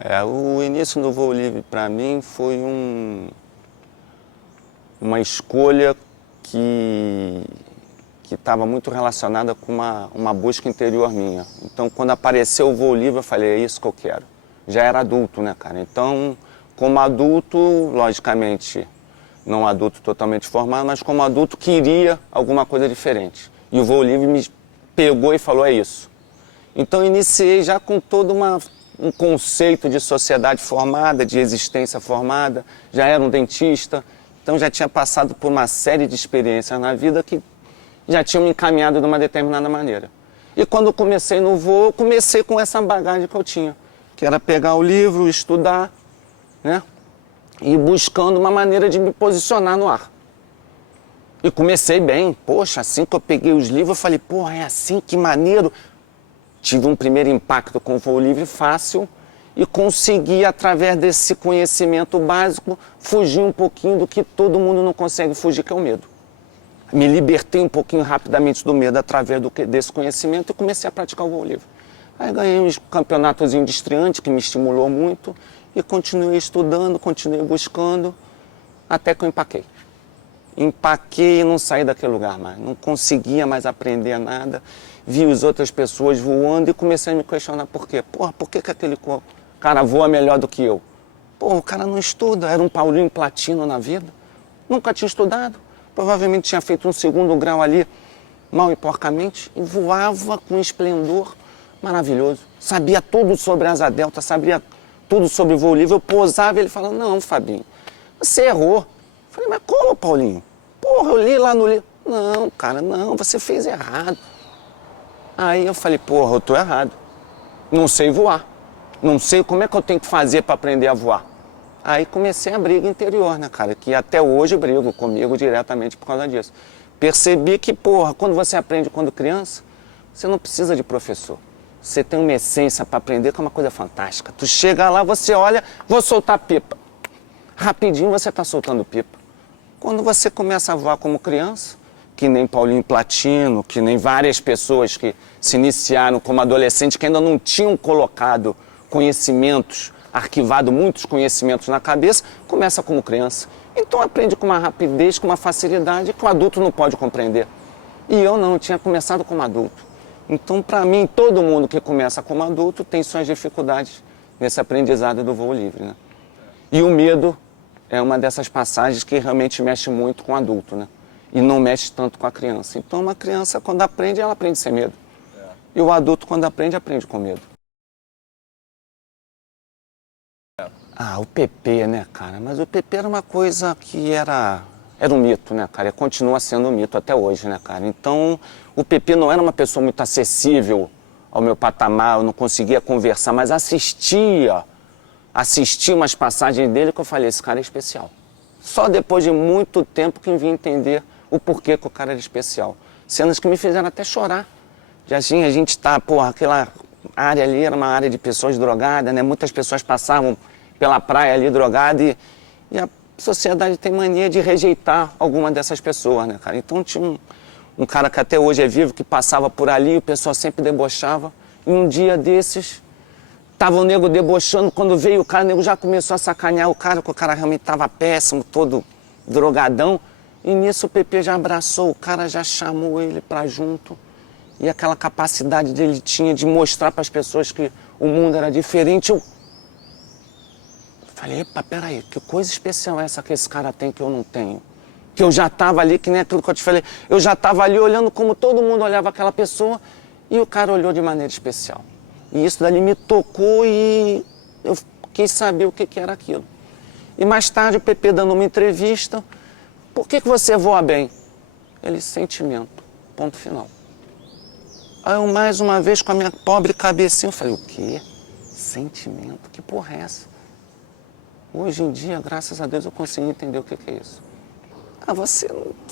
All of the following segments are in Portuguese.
O início do voo livre para mim foi uma escolha que estava muito relacionada com uma busca interior minha. Então, quando apareceu o voo livre, eu falei, é isso que eu quero. Já era adulto, né, cara? Então, como adulto, logicamente, não adulto totalmente formado, mas como adulto, queria alguma coisa diferente. E o voo livre me pegou e falou, é isso. Então, iniciei já com todo um conceito de sociedade formada, de existência formada, já era um dentista, então já tinha passado por uma série de experiências na vida que já tinham me encaminhado de uma determinada maneira. E quando eu comecei no voo, eu comecei com essa bagagem que eu tinha, que era pegar o livro, estudar, né, e buscando uma maneira de me posicionar no ar. E comecei bem, poxa, assim que eu peguei os livros, eu falei, porra, é assim, que maneiro. Tive um primeiro impacto com o voo livre fácil e consegui, através desse conhecimento básico, fugir um pouquinho do que todo mundo não consegue fugir, que é o medo. Me libertei um pouquinho rapidamente do medo através desse conhecimento e comecei a praticar o voo livre. Aí ganhei uns campeonatos de estreante, que me estimulou muito, e continuei estudando, continuei buscando, até que eu empaquei. Empaquei e não saí daquele lugar mais, não conseguia mais aprender nada. Vi as outras pessoas voando e comecei a me questionar por quê. Porra, por que aquele cara voa melhor do que eu? Porra, o cara não estuda, era um Paulinho Platino na vida, nunca tinha estudado, provavelmente tinha feito um segundo grau ali, mal e porcamente, e voava com um esplendor maravilhoso. Sabia tudo sobre asa delta, sabia tudo sobre voo livre. Eu pousava e ele falava, não, Fabinho, você errou. Eu falei, mas como, Paulinho? Porra, eu li lá no livro. Não, cara, não, você fez errado. Aí eu falei, porra, eu tô errado. Não sei voar. Não sei como é que eu tenho que fazer para aprender a voar. Aí comecei a briga interior, né, cara? Que até hoje brigo comigo diretamente por causa disso. Percebi que, porra, quando você aprende quando criança, você não precisa de professor. Você tem uma essência para aprender, que é uma coisa fantástica. Tu chega lá, você olha, vou soltar pipa. Rapidinho você tá soltando pipa. Quando você começa a voar como criança, que nem Paulinho Platino, que nem várias pessoas que se iniciaram como adolescentes, que ainda não tinham colocado conhecimentos, arquivado muitos conhecimentos na cabeça, começa como criança. Então aprende com uma rapidez, com uma facilidade que o adulto não pode compreender. E eu não, eu tinha começado como adulto. Então, para mim, todo mundo que começa como adulto tem suas dificuldades nesse aprendizado do voo livre, né? E o medo é uma dessas passagens que realmente mexe muito com o adulto, né? E não mexe tanto com a criança. Então, uma criança, quando aprende, ela aprende sem medo. E o adulto, quando aprende, aprende com medo. O PP, né, cara? Mas o PP era uma coisa que era um mito, né, cara? E continua sendo um mito até hoje, né, cara? Então, o PP não era uma pessoa muito acessível ao meu patamar, eu não conseguia conversar, mas assistia umas passagens dele que eu falei, esse cara é especial. Só depois de muito tempo que eu vim entender o porquê que o cara era especial. Cenas que me fizeram até chorar. Já tinha, a gente tá, porra, aquela área ali era uma área de pessoas drogadas, né? Muitas pessoas passavam pela praia ali drogada e a sociedade tem mania de rejeitar alguma dessas pessoas, né, cara? Então tinha um cara que até hoje é vivo, que passava por ali, o pessoal sempre debochava. E um dia desses, tava o nego debochando, quando veio o cara, o nego já começou a sacanear o cara, porque o cara realmente tava péssimo, todo drogadão. E nisso o PP já abraçou o cara, já chamou ele pra junto. E aquela capacidade dele tinha de mostrar para as pessoas que o mundo era diferente. Eu falei, epa, peraí, que coisa especial é essa que esse cara tem que eu não tenho? Que eu já tava ali, que nem aquilo que eu te falei, eu já tava ali olhando como todo mundo olhava aquela pessoa e o cara olhou de maneira especial. E isso dali me tocou e eu quis saber o que era aquilo. E mais tarde o PP dando uma entrevista, por que você voa bem? Ele, sentimento, ponto final. Aí eu mais uma vez com a minha pobre cabecinha, eu falei, o quê? Sentimento? Que porra é essa? Hoje em dia, graças a Deus, eu consegui entender o que é isso.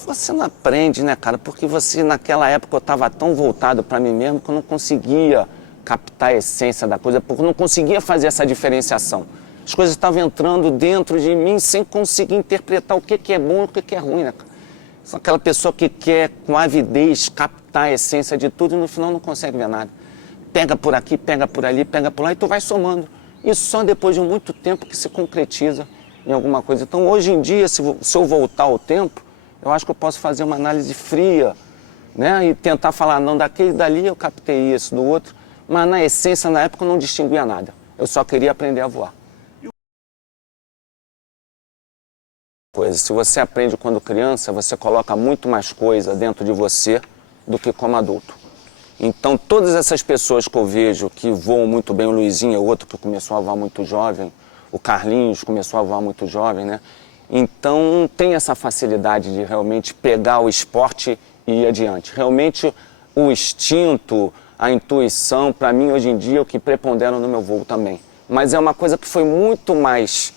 Você não aprende, né, cara? Porque você, naquela época, eu estava tão voltado para mim mesmo que eu não conseguia captar a essência da coisa, porque eu não conseguia fazer essa diferenciação. As coisas estavam entrando dentro de mim sem conseguir interpretar o que é bom e o que é ruim, né, cara? Sou aquela pessoa que quer, com avidez, captar a essência de tudo e no final não consegue ver nada. Pega por aqui, pega por ali, pega por lá e tu vai somando. Isso só depois de muito tempo que se concretiza em alguma coisa. Então, hoje em dia, se eu voltar ao tempo, eu acho que eu posso fazer uma análise fria, né? E tentar falar, não, daquele dali eu captei isso, do outro. Mas, na essência, na época, eu não distinguia nada. Eu só queria aprender a voar. Se você aprende quando criança, você coloca muito mais coisa dentro de você do que como adulto. Então, todas essas pessoas que eu vejo que voam muito bem, o Luizinho é outro que começou a voar muito jovem, o Carlinhos começou a voar muito jovem, né? Então, tem essa facilidade de realmente pegar o esporte e ir adiante. Realmente, o instinto, a intuição, para mim, hoje em dia, é o que preponderam no meu voo também. Mas é uma coisa que foi muito mais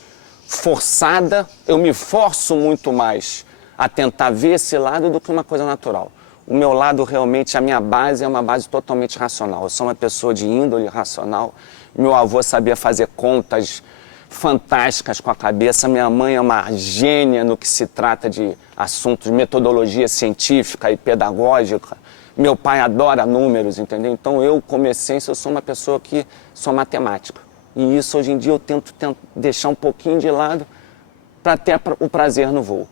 forçada, eu me forço muito mais a tentar ver esse lado do que uma coisa natural. O meu lado realmente, a minha base é uma base totalmente racional. Eu sou uma pessoa de índole racional. Meu avô sabia fazer contas fantásticas com a cabeça. Minha mãe é uma gênia no que se trata de assuntos de metodologia científica e pedagógica. Meu pai adora números, entendeu? Então eu, como essência, eu sou uma pessoa que sou matemática. E isso, hoje em dia, eu tento deixar um pouquinho de lado para ter o prazer no voo.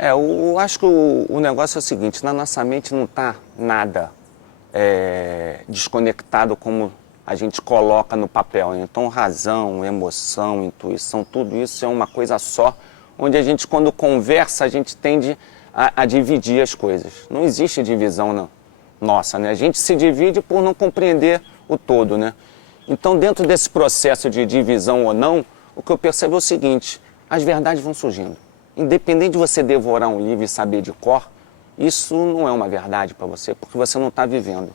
Eu acho que o negócio é o seguinte, na nossa mente não está nada desconectado como a gente coloca no papel. Então, razão, emoção, intuição, tudo isso é uma coisa só, onde a gente, quando conversa, a gente tende a dividir as coisas. Não existe divisão, não. Nossa, né? A gente se divide por não compreender o todo, né? Então, dentro desse processo de divisão ou não, o que eu percebo é o seguinte, as verdades vão surgindo. Independente de você devorar um livro e saber de cor, isso não é uma verdade para você, porque você não está vivendo.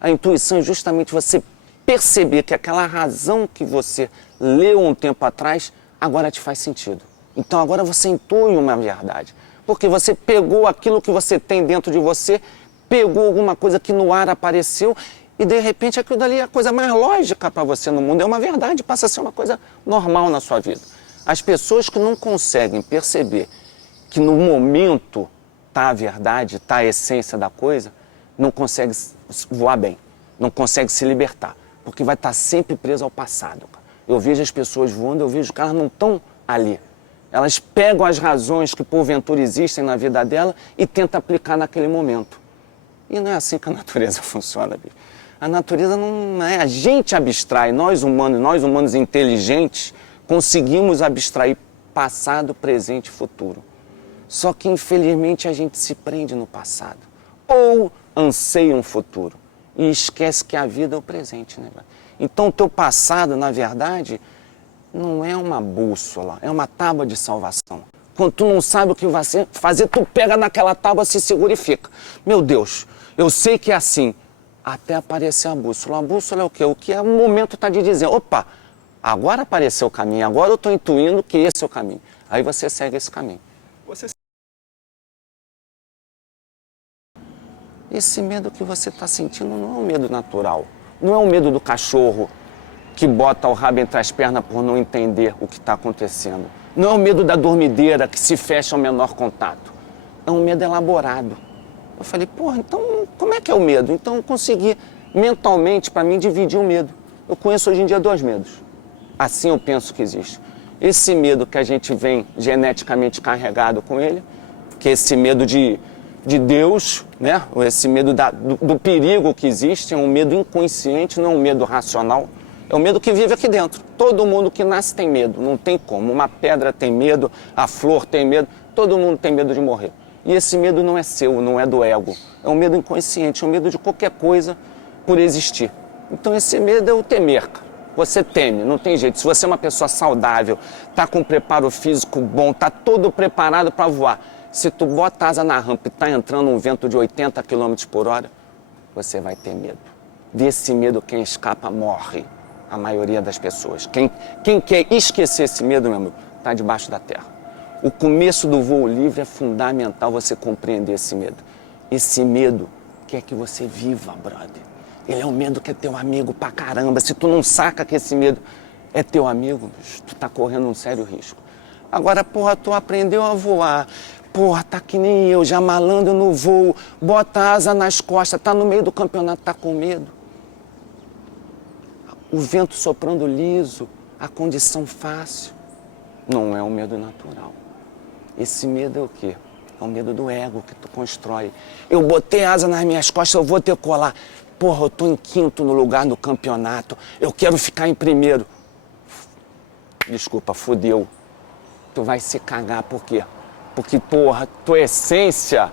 A intuição é justamente você perceber que aquela razão que você leu um tempo atrás, agora te faz sentido. Então, agora você intui uma verdade. Porque você pegou aquilo que você tem dentro de você, pegou alguma coisa que no ar apareceu e, de repente, aquilo dali é a coisa mais lógica para você no mundo. É uma verdade, passa a ser uma coisa normal na sua vida. As pessoas que não conseguem perceber que no momento está a verdade, está a essência da coisa, não conseguem voar bem, não conseguem se libertar, porque vai estar sempre preso ao passado. Eu vejo as pessoas voando, eu vejo que elas não estão ali. Elas pegam as razões que porventura existem na vida dela e tentam aplicar naquele momento. E não é assim que a natureza funciona, bicho. A natureza não é. A gente abstrai, nós humanos inteligentes, conseguimos abstrair passado, presente e futuro. Só que, infelizmente, a gente se prende no passado. Ou anseia um futuro. E esquece que a vida é o presente, né? Então, o teu passado, na verdade, não é uma bússola, é uma tábua de salvação. Quando tu não sabe o que vai fazer, tu pega naquela tábua, se segura e fica. Meu Deus, eu sei que é assim. Até aparecer a bússola. A bússola é o quê? O que é o momento está de dizer, opa, agora apareceu o caminho, agora eu estou intuindo que esse é o caminho. Aí você segue esse caminho. Esse medo que você está sentindo não é um medo natural. Não é um medo do cachorro que bota o rabo entre as pernas por não entender o que está acontecendo. Não é o medo da dormideira que se fecha ao menor contato. É um medo elaborado. Eu falei, porra, então como é que é o medo? Então eu consegui mentalmente, para mim, dividir o medo. Eu conheço hoje em dia 2 medos. Assim eu penso que existe. Esse medo que a gente vem geneticamente carregado com ele, que é esse medo de Deus, né? Esse medo do perigo que existe, é um medo inconsciente, não é um medo racional. É um medo que vive aqui dentro. Todo mundo que nasce tem medo, não tem como. Uma pedra tem medo, a flor tem medo, todo mundo tem medo de morrer. E esse medo não é seu, não é do ego. É um medo inconsciente, é um medo de qualquer coisa por existir. Então esse medo é o temer, cara. Você teme, não tem jeito. Se você é uma pessoa saudável, está com um preparo físico bom, está todo preparado para voar, se tu bota a asa na rampa e está entrando um vento de 80 km por hora, você vai ter medo. Desse medo, quem escapa morre. A maioria das pessoas. Quem quer esquecer esse medo, meu amigo, está debaixo da terra. O começo do voo livre é fundamental você compreender esse medo. Esse medo quer que você viva, brother. Ele é um medo que é teu amigo pra caramba. Se tu não saca que esse medo é teu amigo, tu tá correndo um sério risco. Agora, porra, tu aprendeu a voar. Porra, tá que nem eu, já malandro no voo, bota a asa nas costas, tá no meio do campeonato, tá com medo. O vento soprando liso, A condição fácil não é o medo natural. Esse medo é o quê? É o medo do ego que tu constrói. Eu botei asa nas minhas costas, eu vou decolar. Porra, eu tô em quinto no lugar do campeonato. Eu quero ficar em primeiro. Desculpa, fodeu. Tu vai se cagar, por quê? Porque, porra, tua essência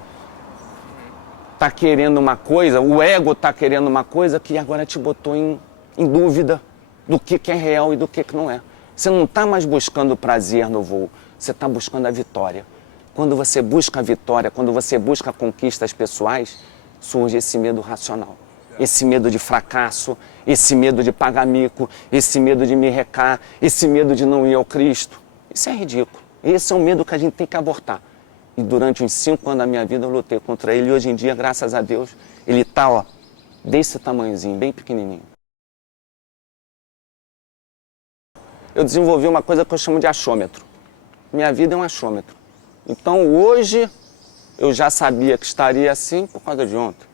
tá querendo uma coisa, o ego tá querendo uma coisa que agora te botou em dúvida do que é real e do que não é. Você não tá mais buscando prazer no voo, você tá buscando a vitória. Quando você busca a vitória, quando você busca conquistas pessoais, surge esse medo racional. Esse medo de fracasso, esse medo de pagar mico, esse medo de me recar, esse medo de não ir ao Cristo. Isso é ridículo. Esse é um medo que a gente tem que abortar. E durante uns 5 anos da minha vida eu lutei contra ele e hoje em dia, graças a Deus, ele está, ó, desse tamanhozinho, bem pequenininho. Eu desenvolvi uma coisa que eu chamo de achômetro. Minha vida é um achômetro. Então hoje eu já sabia que estaria assim por causa de ontem.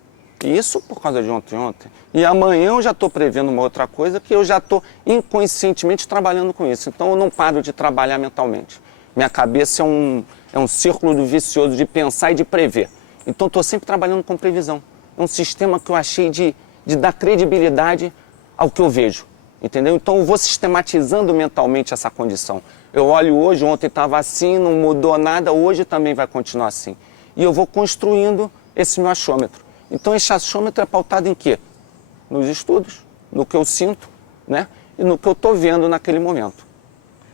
E isso por causa de ontem. E amanhã eu já estou prevendo uma outra coisa que eu já estou inconscientemente trabalhando com isso. Então eu não paro de trabalhar mentalmente. Minha cabeça é um círculo vicioso de pensar e de prever. Então estou sempre trabalhando com previsão. É um sistema que eu achei de dar credibilidade ao que eu vejo. Entendeu? Então eu vou sistematizando mentalmente essa condição. Eu olho hoje, ontem estava assim, não mudou nada, hoje também vai continuar assim. E eu vou construindo esse meu achômetro. Então esse achômetro é pautado em quê? Nos estudos, no que eu sinto, né? E no que eu estou vendo naquele momento.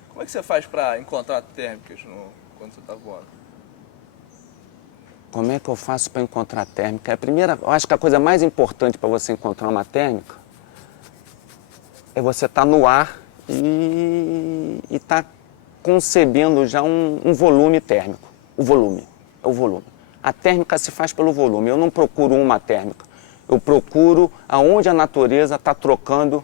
Como é que você faz para encontrar térmicas quando você está voando? Como é que eu faço para encontrar térmica? Eu acho que a coisa mais importante para você encontrar uma térmica é você estar no ar e estar concebendo já um volume térmico. O volume, é o volume. A térmica se faz pelo volume. Eu não procuro uma térmica. Eu procuro aonde a natureza está trocando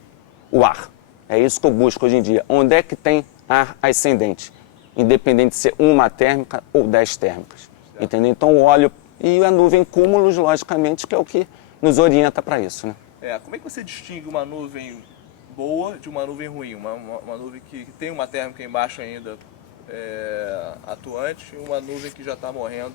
o ar. É isso que eu busco hoje em dia. Onde é que tem ar ascendente? Independente de ser uma térmica ou 10 térmicas. Entendeu? Então o óleo e a nuvem cúmulos, logicamente, que é o que nos orienta para isso, né? Como é que você distingue uma nuvem boa de uma nuvem ruim? Uma nuvem que tem uma térmica embaixo ainda atuante e uma nuvem que já está morrendo.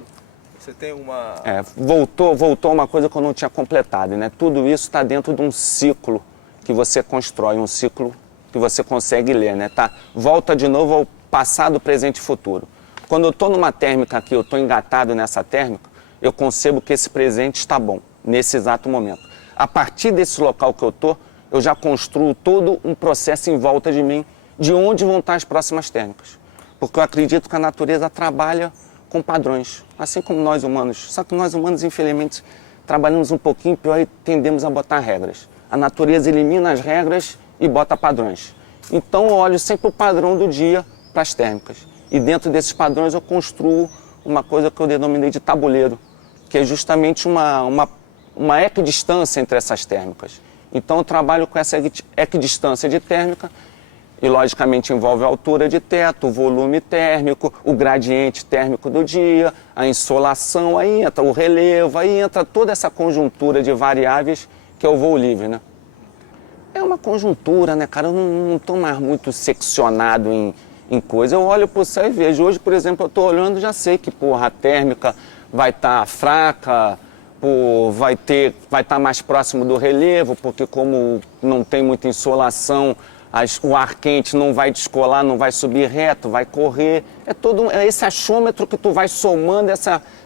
Você tem uma... Voltou uma coisa que eu não tinha completado, né? Tudo isso está dentro de um ciclo que você constrói, um ciclo que você consegue ler, né? Tá? Volta de novo ao passado, presente e futuro. Quando eu estou numa térmica aqui, eu estou engatado nessa térmica, eu concebo que esse presente está bom, nesse exato momento. A partir desse local que eu estou, eu já construo todo um processo em volta de mim, de onde vão estar as próximas térmicas. Porque eu acredito que a natureza trabalha com padrões, assim como nós humanos. Só que nós humanos, infelizmente, trabalhamos um pouquinho pior e tendemos a botar regras. A natureza elimina as regras e bota padrões. Então eu olho sempre o padrão do dia para as térmicas. E dentro desses padrões eu construo uma coisa que eu denominei de tabuleiro, que é justamente uma equidistância entre essas térmicas. Então eu trabalho com essa equidistância de térmica e logicamente envolve a altura de teto, o volume térmico, o gradiente térmico do dia, a insolação, aí entra o relevo, aí entra toda essa conjuntura de variáveis que é o voo livre, né? É uma conjuntura, né, cara? Eu não estou mais muito seccionado em coisa. Eu olho para o céu e vejo. Hoje, por exemplo, eu estou olhando e já sei que, porra, a térmica vai estar fraca, vai estar mais próximo do relevo, porque como não tem muita insolação, o ar quente não vai descolar, não vai subir reto, vai correr. É esse achômetro que tu vai somando,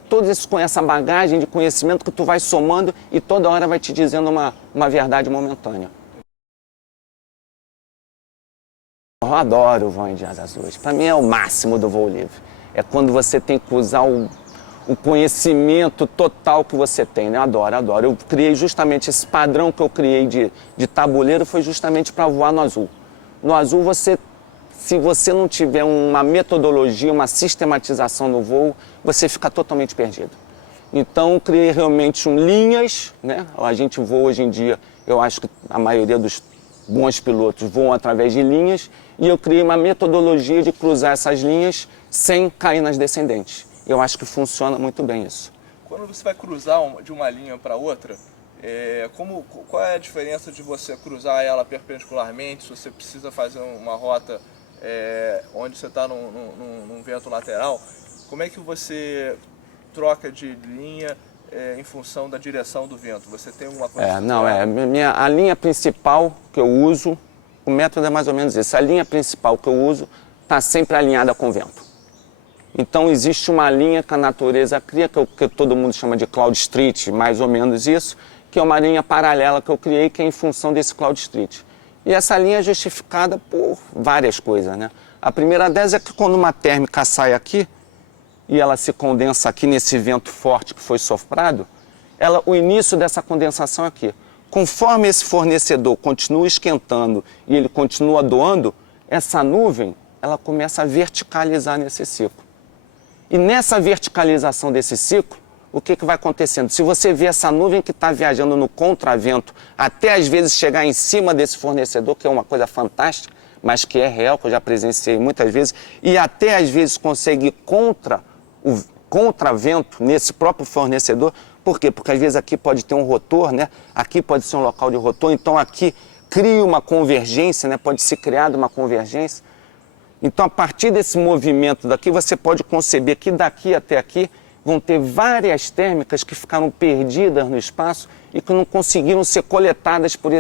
toda essa bagagem de conhecimento que tu vai somando e toda hora vai te dizendo uma verdade momentânea. Eu adoro o voo de asas azuis. Para mim é o máximo do voo livre. É quando você tem que usar o conhecimento total que você tem, né? Eu adoro. Eu criei justamente esse padrão que eu criei de tabuleiro, foi justamente para voar no azul. No azul, se você não tiver uma metodologia, uma sistematização no voo, você fica totalmente perdido. Então, eu criei realmente linhas, né? A gente voa hoje em dia, eu acho que a maioria dos bons pilotos voam através de linhas, e eu criei uma metodologia de cruzar essas linhas sem cair nas descendentes. Eu acho que funciona muito bem isso. Quando você vai cruzar de uma linha para outra, Qual é a diferença de você cruzar ela perpendicularmente, se você precisa fazer uma rota onde você está num vento lateral? Como é que você troca de linha em função da direção do vento? Você tem alguma coisa? A linha principal que eu uso, o método é mais ou menos isso. A linha principal que eu uso está sempre alinhada com o vento. Então existe uma linha que a natureza cria, que todo mundo chama de cloud street, mais ou menos isso, que é uma linha paralela que eu criei, que é em função desse cloud street. E essa linha é justificada por várias coisas, né? A primeira delas é que quando uma térmica sai aqui, e ela se condensa aqui nesse vento forte que foi soprado, o início dessa condensação aqui. Conforme esse fornecedor continua esquentando e ele continua doando, essa nuvem ela começa a verticalizar nesse ciclo. E nessa verticalização desse ciclo, o que vai acontecendo? Se você vê essa nuvem que está viajando no contravento, até às vezes chegar em cima desse fornecedor, que é uma coisa fantástica, mas que é real, que eu já presenciei muitas vezes, e até às vezes consegue ir contra o contravento nesse próprio fornecedor. Por quê? Porque às vezes aqui pode ter um rotor, né? Aqui pode ser um local de rotor, então aqui cria uma convergência, né? Pode ser criada uma convergência. Então, a partir desse movimento daqui, você pode conceber que daqui até aqui vão ter várias térmicas que ficaram perdidas no espaço e que não conseguiram ser coletadas por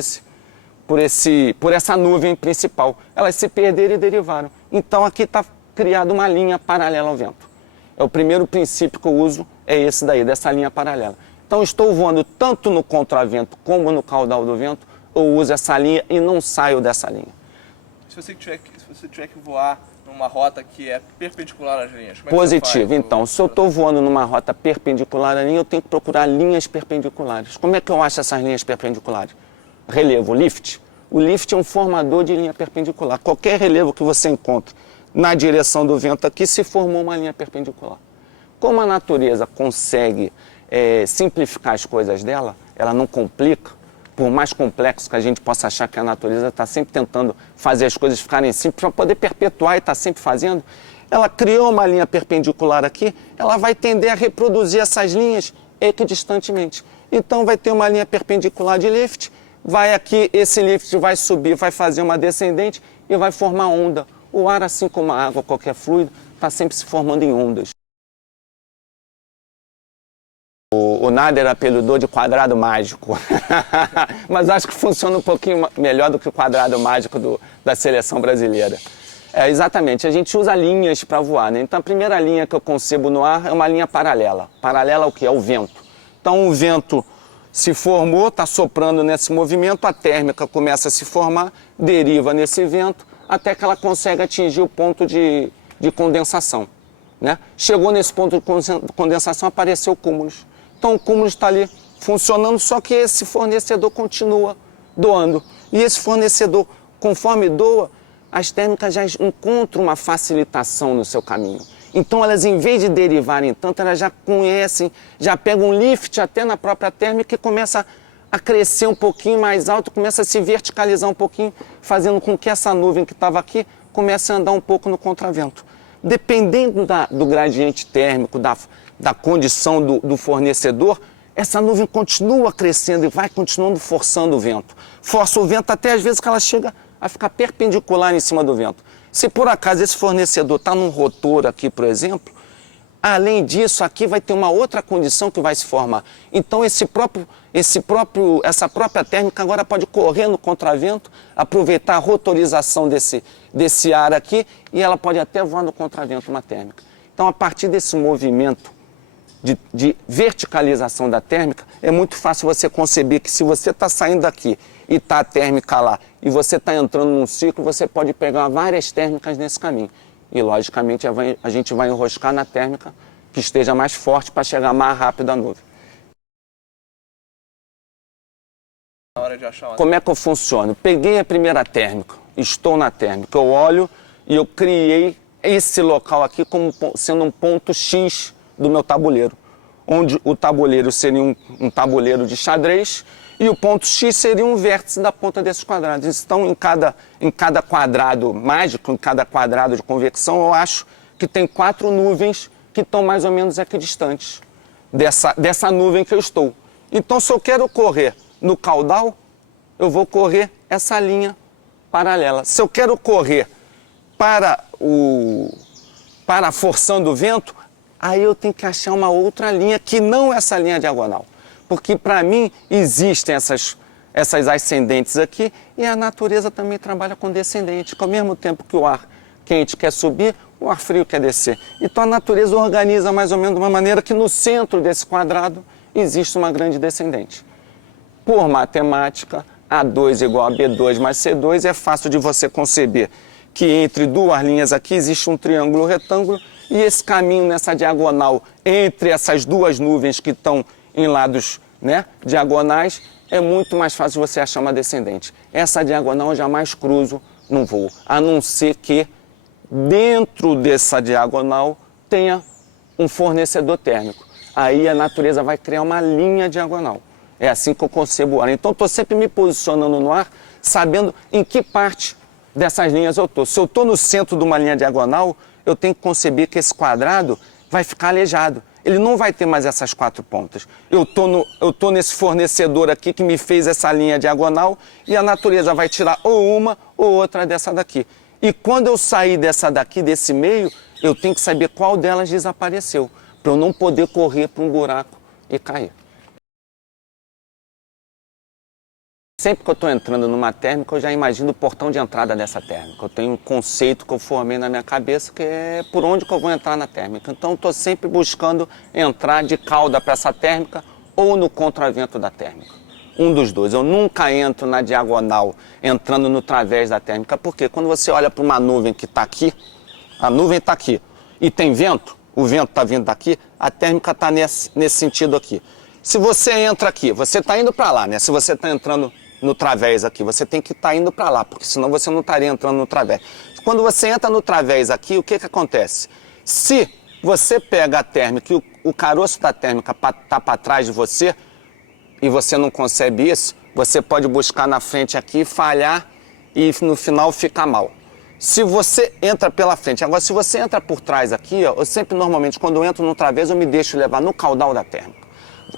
essa nuvem principal. Elas se perderam e derivaram. Então, aqui está criada uma linha paralela ao vento. O primeiro princípio que eu uso é esse daí, dessa linha paralela. Então, estou voando tanto no contravento como no caudal do vento, eu uso essa linha e não saio dessa linha. Se você tiver que voar numa rota que é perpendicular às linhas, como é positivo. Que você faz? Então, se eu estou voando numa rota perpendicular à linha, eu tenho que procurar linhas perpendiculares. Como é que eu acho essas linhas perpendiculares? Relevo, lift. O lift é um formador de linha perpendicular. Qualquer relevo que você encontre na direção do vento aqui, se formou uma linha perpendicular. Como a natureza consegue simplificar as coisas dela, ela não complica, por mais complexo que a gente possa achar que a natureza está sempre tentando fazer as coisas ficarem simples para poder perpetuar e está sempre fazendo, ela criou uma linha perpendicular aqui, ela vai tender a reproduzir essas linhas equidistantemente. Então vai ter uma linha perpendicular de lift, vai aqui, esse lift vai subir, vai fazer uma descendente e vai formar onda. O ar, assim como a água, qualquer fluido, está sempre se formando em ondas. O Nader apelidou de quadrado mágico, mas acho que funciona um pouquinho melhor do que o quadrado mágico da seleção brasileira. Exatamente, a gente usa linhas para voar, né? Então a primeira linha que eu concebo no ar é uma linha paralela. Paralela ao que? Ao vento. Então o vento se formou, está soprando nesse movimento, a térmica começa a se formar, deriva nesse vento, até que ela consegue atingir o ponto de condensação, né? Chegou nesse ponto de condensação, apareceu o cúmulos. Então o cúmulo está ali funcionando, só que esse fornecedor continua doando. E esse fornecedor, conforme doa, as térmicas já encontram uma facilitação no seu caminho. Então elas, em vez de derivarem tanto, elas já conhecem, já pegam um lift até na própria térmica e começa a crescer um pouquinho mais alto, começa a se verticalizar um pouquinho, fazendo com que essa nuvem que estava aqui comece a andar um pouco no contravento. Dependendo do gradiente térmico, da condição do fornecedor, essa nuvem continua crescendo e vai continuando forçando o vento. Força o vento até às vezes que ela chega a ficar perpendicular em cima do vento. Se por acaso esse fornecedor está num rotor aqui, por exemplo, além disso, aqui vai ter uma outra condição que vai se formar. Então essa própria térmica agora pode correr no contravento, aproveitar a rotorização desse ar aqui e ela pode até voar no contravento uma térmica. Então, a partir desse movimento de verticalização da térmica, é muito fácil você conceber que se você está saindo daqui e está a térmica lá e você está entrando num ciclo, você pode pegar várias térmicas nesse caminho. E, logicamente, a gente vai enroscar na térmica que esteja mais forte para chegar mais rápido à nuvem. Na hora de achar Como é que eu funciono? Peguei a primeira térmica, estou na térmica, eu olho e eu criei esse local aqui como sendo um ponto X do meu tabuleiro, onde o tabuleiro seria um tabuleiro de xadrez e o ponto X seria um vértice da ponta desses quadrados. Então, em cada quadrado mágico, em cada quadrado de convecção, eu acho que tem 4 nuvens que estão mais ou menos equidistantes dessa nuvem que eu estou. Então, se eu quero correr no caudal, eu vou correr essa linha paralela. Se eu quero correr para a forção do vento, aí eu tenho que achar uma outra linha que não essa linha diagonal. Porque para mim existem essas ascendentes aqui e a natureza também trabalha com descendente, que ao mesmo tempo que o ar quente quer subir, o ar frio quer descer. Então a natureza organiza mais ou menos de uma maneira que no centro desse quadrado existe uma grande descendente. Por matemática, A2 igual a B2 mais C2, é fácil de você conceber que entre duas linhas aqui existe um triângulo retângulo e esse caminho nessa diagonal entre essas duas nuvens que estão em lados, né, diagonais, é muito mais fácil você achar uma descendente. Essa diagonal eu jamais cruzo num voo, a não ser que dentro dessa diagonal tenha um fornecedor térmico. Aí a natureza vai criar uma linha diagonal. É assim que eu concebo o ar. Então, estou sempre me posicionando no ar, sabendo em que parte dessas linhas eu estou. Se eu estou no centro de uma linha diagonal, eu tenho que conceber que esse quadrado vai ficar aleijado. Ele não vai ter mais essas quatro pontas. Eu estou nesse fornecedor aqui que me fez essa linha diagonal e a natureza vai tirar ou uma ou outra dessa daqui. E quando eu sair dessa daqui, desse meio, eu tenho que saber qual delas desapareceu, para eu não poder correr para um buraco e cair. Sempre que eu estou entrando numa térmica, eu já imagino o portão de entrada dessa térmica. Eu tenho um conceito que eu formei na minha cabeça, que é por onde que eu vou entrar na térmica. Então, eu estou sempre buscando entrar de cauda para essa térmica ou no contravento da térmica. Um dos dois. Eu nunca entro na diagonal, entrando no través da térmica, porque quando você olha para uma nuvem que está aqui, a nuvem está aqui, e tem vento, o vento está vindo daqui, a térmica está nesse sentido aqui. Se você entra aqui, você está indo para lá, né? Se você está entrando no través aqui, você tem que estar indo para lá, porque senão você não estaria entrando no través. Quando você entra no través aqui, o que acontece? Se você pega a térmica e o caroço da térmica está para trás de você, e você não concebe isso, você pode buscar na frente aqui, falhar e no final ficar mal. Se você entra pela frente, agora se você entra por trás aqui, ó, eu sempre normalmente quando eu entro no través eu me deixo levar no caudal da térmica.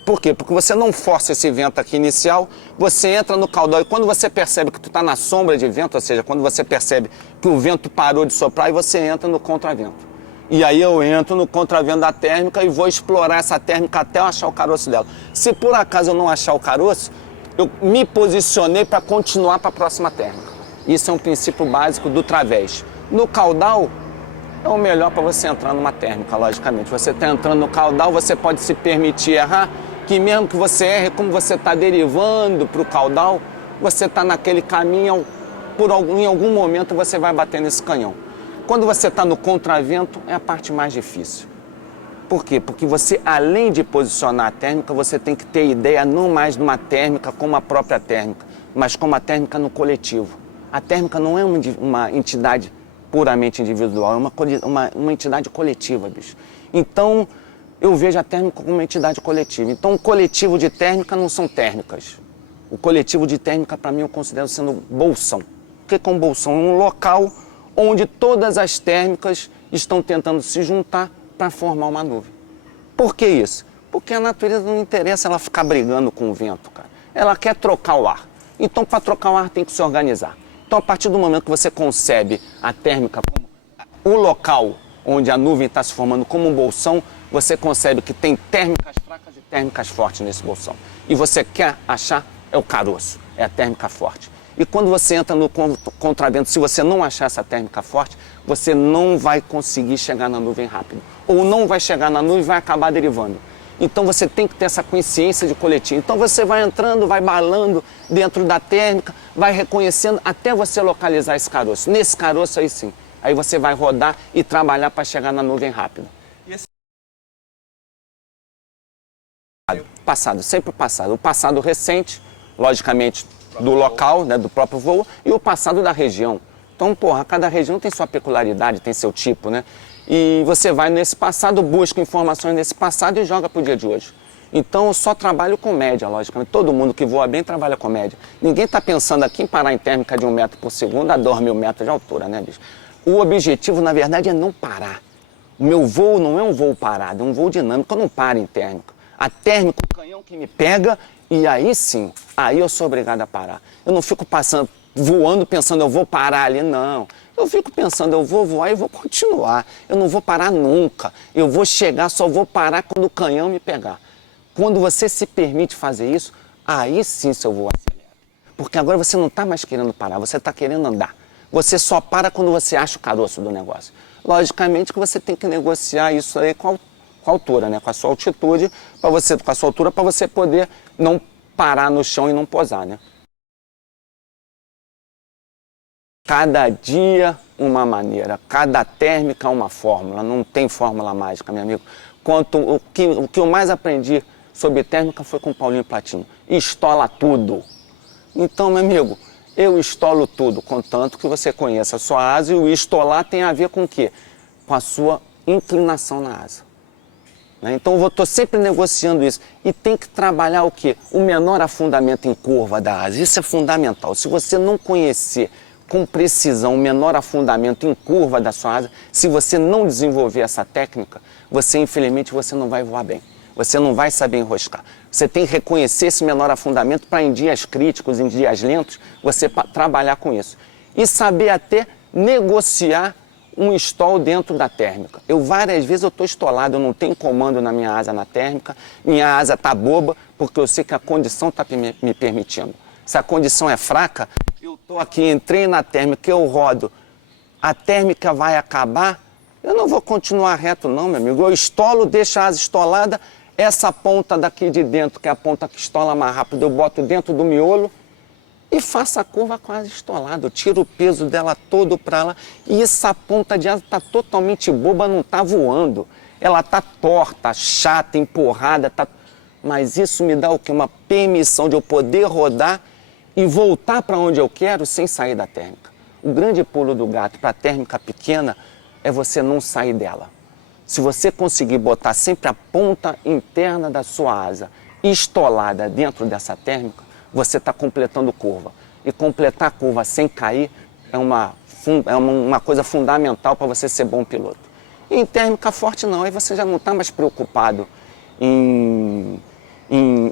Por quê? Porque você não força esse vento aqui inicial, você entra no caudal e quando você percebe que tu está na sombra de vento, ou seja, quando você percebe que o vento parou de soprar, e você entra no contravento. E aí eu entro no contravento da térmica e vou explorar essa térmica até eu achar o caroço dela. Se por acaso eu não achar o caroço, eu me posicionei para continuar para a próxima térmica. Isso é um princípio básico do través. No caudal, é o melhor para você entrar numa térmica, logicamente. Você está entrando no caudal, você pode se permitir errar, que mesmo que você erre, como você está derivando para o caudal, você está naquele caminho, em algum momento você vai bater nesse canhão. Quando você está no contravento, é a parte mais difícil. Por quê? Porque você, além de posicionar a térmica, você tem que ter ideia não mais de uma térmica como a própria térmica, mas como a térmica no coletivo. A térmica não é uma entidade puramente individual, é uma entidade coletiva, bicho. Então, eu vejo a térmica como uma entidade coletiva. Então, o coletivo de térmica não são térmicas. O coletivo de térmica, para mim, eu considero sendo bolsão. O que é um bolsão? É um local onde todas as térmicas estão tentando se juntar para formar uma nuvem. Por que isso? Porque a natureza não interessa ela ficar brigando com o vento, cara. Ela quer trocar o ar. Então, para trocar o ar, tem que se organizar. Então, a partir do momento que você concebe a térmica como o local onde a nuvem está se formando como um bolsão, você concebe que tem térmicas fracas e térmicas fortes nesse bolsão. E você quer achar é o caroço, é a térmica forte. E quando você entra no contravento, se você não achar essa térmica forte, você não vai conseguir chegar na nuvem rápido. Ou não vai chegar na nuvem e vai acabar derivando. Então você tem que ter essa consciência de coletivo. Então você vai entrando, vai balando dentro da térmica, vai reconhecendo até você localizar esse caroço. Nesse caroço aí sim, aí você vai rodar e trabalhar para chegar na nuvem rápido. Passado, sempre o passado. O passado recente, logicamente, do local, né, do próprio voo, e o passado da região. Então, porra, cada região tem sua peculiaridade, tem seu tipo, né? E você vai nesse passado, busca informações nesse passado e joga para o dia de hoje. Então, eu só trabalho com média, logicamente. Todo mundo que voa bem trabalha com média. Ninguém está pensando aqui em parar em térmica de 1 metro por segundo a 2.000 metros de altura, né, bicho? O objetivo, na verdade, é não parar. O meu voo não é um voo parado, é um voo dinâmico, eu não paro em térmica. A térmica, o canhão que me pega, e aí sim, aí eu sou obrigado a parar. Eu não fico voando pensando, eu vou parar ali, não. Eu fico pensando, eu vou voar e vou continuar. Eu não vou parar nunca. Eu vou chegar, só vou parar quando o canhão me pegar. Quando você se permite fazer isso, aí sim seu voo acelera. Porque agora você não está mais querendo parar, você está querendo andar. Você só para quando você acha o caroço do negócio. Logicamente que você tem que negociar isso aí com a altura, né? Com a sua altitude, com a sua altura, para você poder não parar no chão e não posar, né? Cada dia uma maneira, cada térmica uma fórmula, não tem fórmula mágica, meu amigo. O que eu mais aprendi sobre térmica foi com o Paulinho Platino. Estola tudo. Então, meu amigo, eu estolo tudo, contanto que você conheça a sua asa, e o estolar tem a ver com o quê? Com a sua inclinação na asa. Então eu estou sempre negociando isso. E tem que trabalhar o quê? O menor afundamento em curva da asa. Isso é fundamental. Se você não conhecer com precisão o menor afundamento em curva da sua asa, se você não desenvolver essa técnica, infelizmente, você não vai voar bem. Você não vai saber enroscar. Você tem que reconhecer esse menor afundamento para em dias críticos, em dias lentos, você trabalhar com isso. E saber até negociar um stall dentro da térmica. Várias vezes eu estou estolado, eu não tenho comando na minha asa na térmica, minha asa está boba, porque eu sei que a condição está me permitindo. Se a condição é fraca, eu estou aqui, entrei na térmica, eu rodo, a térmica vai acabar, eu não vou continuar reto não, meu amigo. Eu estolo, deixo a asa estolada, essa ponta daqui de dentro, que é a ponta que estola mais rápido, eu boto dentro do miolo e faço a curva quase estolada. Eu tiro o peso dela todo para lá e essa ponta de asa está totalmente boba, não está voando. Ela está torta, chata, empurrada, mas isso me dá o quê? Uma permissão de eu poder rodar e voltar para onde eu quero sem sair da térmica. O grande pulo do gato para a térmica pequena é você não sair dela. Se você conseguir botar sempre a ponta interna da sua asa estolada dentro dessa térmica, você está completando curva. E completar a curva sem cair é uma coisa fundamental para você ser bom piloto. E em térmica forte não, aí você já não está mais preocupado em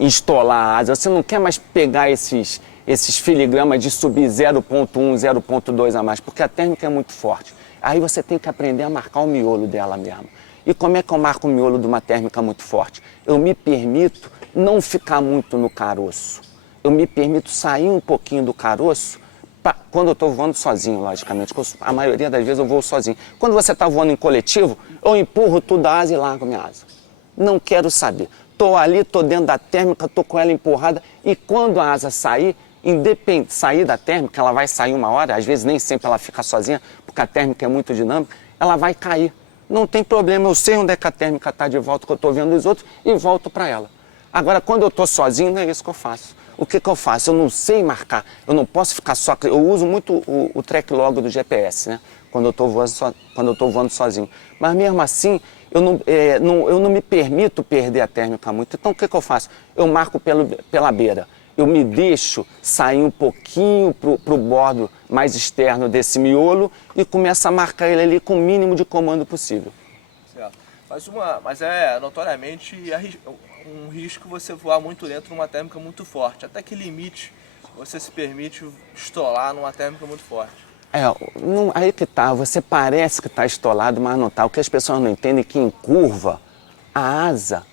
estolar a asa, você não quer mais pegar esses filigramas de subir 0,1, 0,2 a mais, porque a térmica é muito forte. Aí você tem que aprender a marcar o miolo dela mesmo. E como é que eu marco o miolo de uma térmica muito forte? Eu me permito não ficar muito no caroço. Eu me permito sair um pouquinho do caroço quando eu estou voando sozinho, logicamente. A maioria das vezes eu voo sozinho. Quando você está voando em coletivo, eu empurro tudo a asa e largo minha asa. Não quero saber. Estou ali, estou dentro da térmica, estou com ela empurrada. E quando a asa sair da térmica, ela vai sair uma hora, às vezes nem sempre ela fica sozinha, porque a térmica é muito dinâmica, ela vai cair. Não tem problema, eu sei onde é que a térmica está de volta, que eu estou vendo os outros, e volto para ela. Agora, quando eu estou sozinho, não é isso que eu faço. O que eu faço? Eu não sei marcar, eu não posso ficar só... Eu uso muito o track log do GPS, né? Quando eu estou voando sozinho. Mas mesmo assim, eu não me permito perder a térmica muito. Então, o que eu faço? Eu marco pela beira. Eu me deixo sair um pouquinho para o bordo mais externo desse miolo e começo a marcar ele ali com o mínimo de comando possível. Certo. Mas é notoriamente um risco você voar muito dentro numa térmica muito forte. Até que limite você se permite estolar numa térmica muito forte? Aí que tá, você parece que está estolado, mas não está. O que as pessoas não entendem é que em curva, a asa...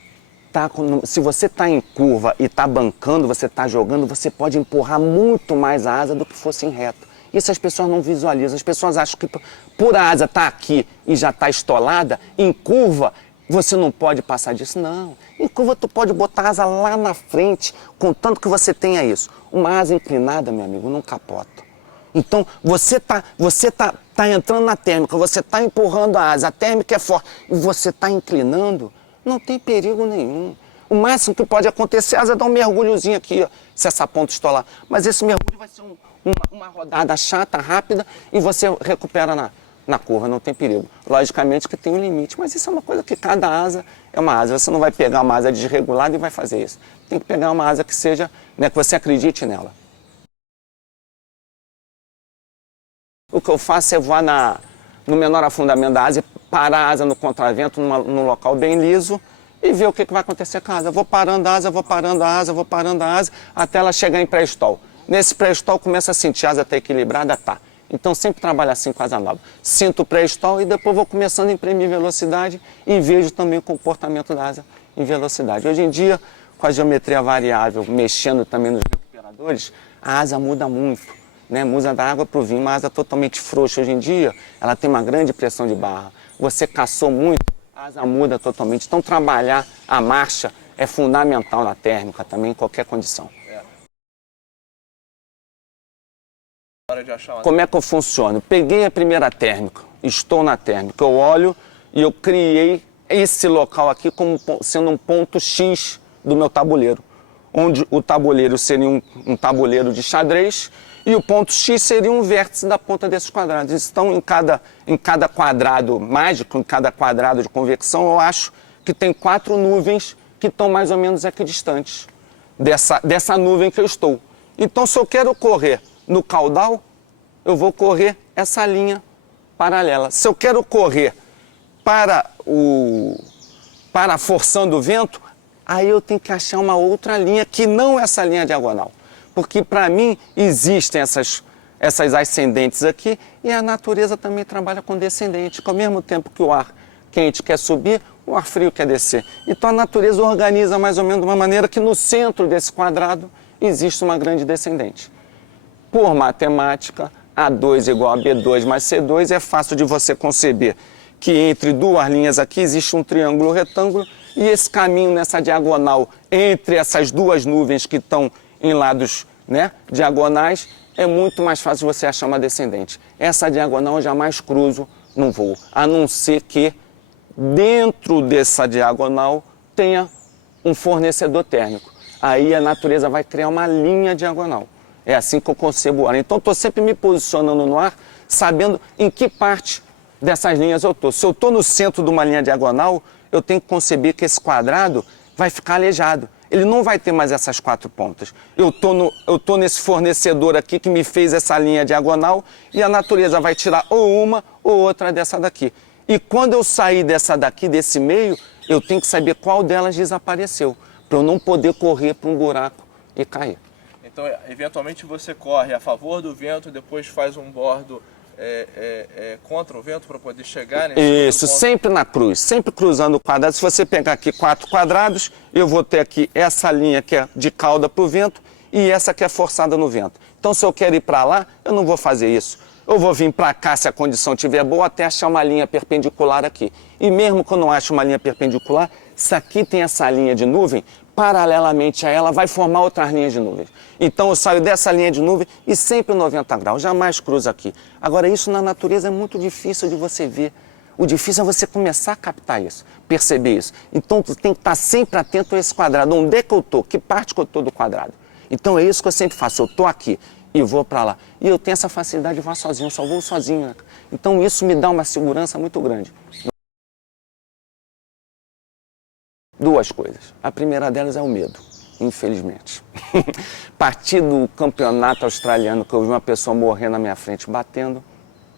se você está em curva e está bancando, você está jogando, você pode empurrar muito mais a asa do que fosse em reto. Isso as pessoas não visualizam. As pessoas acham que por a asa estar aqui e já está estolada, em curva você não pode passar disso. Não. Em curva tu pode botar a asa lá na frente, contanto que você tenha isso. Uma asa inclinada, meu amigo, não capota. Então você tá entrando na térmica, você está empurrando a asa, a térmica é forte e você está inclinando. Não tem perigo nenhum. O máximo que pode acontecer é a asa dar um mergulhozinho aqui, ó, se essa ponta estolar. Mas esse mergulho vai ser uma rodada chata, rápida, e você recupera na curva, não tem perigo. Logicamente que tem um limite, mas isso é uma coisa que cada asa é uma asa. Você não vai pegar uma asa desregulada e vai fazer isso. Tem que pegar uma asa que seja, né, que você acredite nela. O que eu faço é voar no menor afundamento da asa e parar a asa no contravento, num local bem liso, e ver o que vai acontecer com a asa. Vou parando a asa, vou parando a asa, vou parando a asa, até ela chegar em pré-stall. Nesse pré-stall começa a sentir a asa tá equilibrada, tá. Então sempre trabalho assim com a asa nova. Sinto o pré-stall e depois vou começando a imprimir velocidade e vejo também o comportamento da asa em velocidade. Hoje em dia, com a geometria variável, mexendo também nos recuperadores, a asa muda muito, né? Muda da água para o vinho, uma asa totalmente frouxa hoje em dia, ela tem uma grande pressão de barra. Você caçou muito, a asa muda totalmente. Então trabalhar a marcha é fundamental na térmica também, em qualquer condição. Como é que eu funciono? Peguei a primeira térmica, estou na térmica, eu olho e eu criei esse local aqui como sendo um ponto X do meu tabuleiro, onde o tabuleiro seria um tabuleiro de xadrez e o ponto X seria um vértice da ponta desses quadrados. Então, em cada quadrado mágico, em cada quadrado de convecção, eu acho que tem 4 nuvens que estão mais ou menos equidistantes dessa nuvem que eu estou. Então, se eu quero correr no caudal, eu vou correr essa linha paralela. Se eu quero correr para a forção do vento, aí eu tenho que achar uma outra linha que não essa linha diagonal. Porque para mim existem essas ascendentes aqui e a natureza também trabalha com descendente. Que ao mesmo tempo que o ar quente quer subir, o ar frio quer descer. Então a natureza organiza mais ou menos de uma maneira que no centro desse quadrado existe uma grande descendente. Por matemática, A2 igual a B2 mais C2, é fácil de você conceber que entre duas linhas aqui existe um triângulo retângulo e esse caminho nessa diagonal entre essas duas nuvens que estão em lados, né, diagonais, é muito mais fácil você achar uma descendente. Essa diagonal eu jamais cruzo num voo, a não ser que dentro dessa diagonal tenha um fornecedor térmico. Aí a natureza vai criar uma linha diagonal. É assim que eu concebo o ar. Então, estou sempre me posicionando no ar, sabendo em que parte dessas linhas eu estou. Se eu estou no centro de uma linha diagonal, eu tenho que conceber que esse quadrado vai ficar aleijado. Ele não vai ter mais essas 4 pontas. Eu estou nesse fornecedor aqui que me fez essa linha diagonal e a natureza vai tirar ou uma ou outra dessa daqui. E quando eu sair dessa daqui, desse meio, eu tenho que saber qual delas desapareceu, para eu não poder correr para um buraco e cair. Então, eventualmente você corre a favor do vento, depois faz um bordo contra o vento para poder chegar nesse Isso, sempre na cruz, sempre cruzando o quadrado. Se você pegar aqui 4 quadrados, eu vou ter aqui essa linha que é de cauda para o vento e essa que é forçada no vento. Então, se eu quero ir para lá, eu não vou fazer isso. Eu vou vir para cá, se a condição estiver boa, até achar uma linha perpendicular aqui. E mesmo que eu não ache uma linha perpendicular, se aqui tem essa linha de nuvem, paralelamente a ela vai formar outras linhas de nuvem. Então eu saio dessa linha de nuvem e sempre 90 graus, jamais cruzo aqui. Agora isso na natureza é muito difícil de você ver. O difícil é você começar a captar isso, perceber isso. Então tu tem que estar sempre atento a esse quadrado. Onde é que eu estou? Que parte que eu estou do quadrado? Então é isso que eu sempre faço. Eu estou aqui e vou para lá. E eu tenho essa facilidade de voar sozinho, eu só vou sozinho, né? Então isso me dá uma segurança muito grande. 2 coisas. A primeira delas é o medo, infelizmente. Partir do campeonato australiano, que eu vi uma pessoa morrer na minha frente batendo,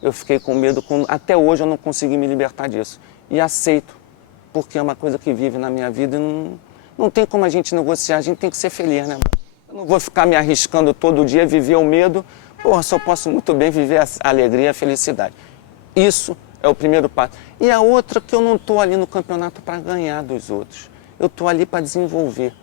eu fiquei com medo. Até hoje eu não consegui me libertar disso. E aceito, porque é uma coisa que vive na minha vida e não tem como a gente negociar, a gente tem que ser feliz, né? Eu não vou ficar me arriscando todo dia, viver o medo. Porra, só posso muito bem viver a alegria e a felicidade. Isso é o primeiro passo. E a outra que eu não estou ali no campeonato para ganhar dos outros. Eu estou ali para desenvolver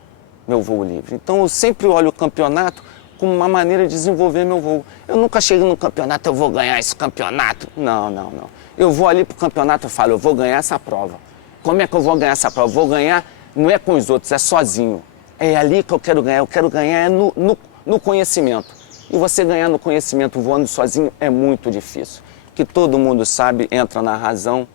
meu voo livre. Então eu sempre olho o campeonato como uma maneira de desenvolver meu voo. Eu nunca chego no campeonato, eu vou ganhar esse campeonato. Não, não, não. Eu vou ali para o campeonato e falo, eu vou ganhar essa prova. Como é que eu vou ganhar essa prova? Eu vou ganhar, não é com os outros, é sozinho. É ali que eu quero ganhar no conhecimento. E você ganhar no conhecimento voando sozinho é muito difícil. Que todo mundo sabe, entra na razão,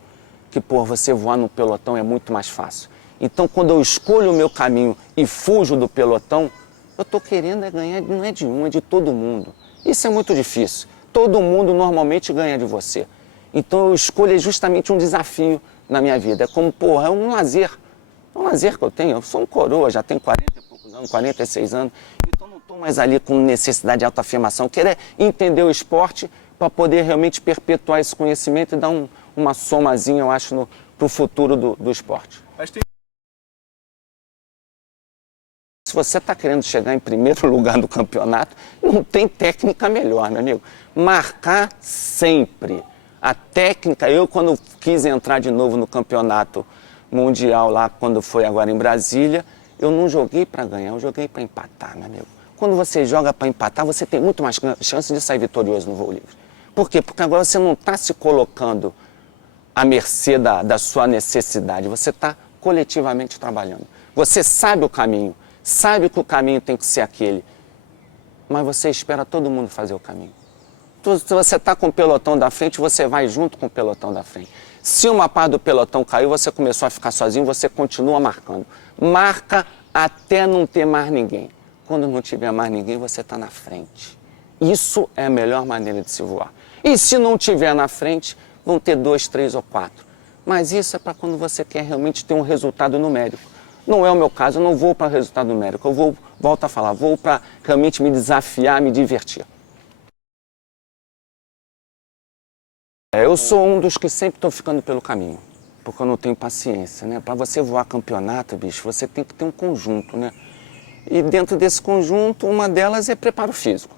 que por você voar no pelotão é muito mais fácil. Então, quando eu escolho o meu caminho e fujo do pelotão, eu estou querendo ganhar, não é de um, é de todo mundo. Isso é muito difícil. Todo mundo normalmente ganha de você. Então, eu escolho justamente um desafio na minha vida. É como, porra, é um lazer. É um lazer que eu tenho. Eu sou um coroa, já tenho 40 e poucos anos, 46 anos. Então, não estou mais ali com necessidade de autoafirmação. Eu quero entender o esporte para poder realmente perpetuar esse conhecimento e dar uma somazinha, eu acho, para o futuro do esporte. Se você está querendo chegar em primeiro lugar no campeonato, não tem técnica melhor, meu amigo. Marcar sempre. A técnica, eu quando quis entrar de novo no campeonato mundial lá, quando foi agora em Brasília, eu não joguei para ganhar, eu joguei para empatar, meu amigo. Quando você joga para empatar, você tem muito mais chance de sair vitorioso no voo livre. Por quê? Porque agora você não está se colocando à mercê da sua necessidade, você está coletivamente trabalhando. Você sabe o caminho, sabe que o caminho tem que ser aquele, mas você espera todo mundo fazer o caminho. Se você está com o pelotão da frente, você vai junto com o pelotão da frente. Se uma parte do pelotão caiu, você começou a ficar sozinho, você continua marcando. Marca até não ter mais ninguém. Quando não tiver mais ninguém, você está na frente. Isso é a melhor maneira de se voar. E se não tiver na frente, vão ter 2, 3 ou 4. Mas isso é para quando você quer realmente ter um resultado numérico. Não é o meu caso, eu não vou para resultado numérico. Eu vou, volto a falar, vou para realmente me desafiar, me divertir. Eu sou um dos que sempre estou ficando pelo caminho, porque eu não tenho paciência, né? Para você voar campeonato, bicho, você tem que ter um conjunto, né? E dentro desse conjunto, uma delas é preparo físico.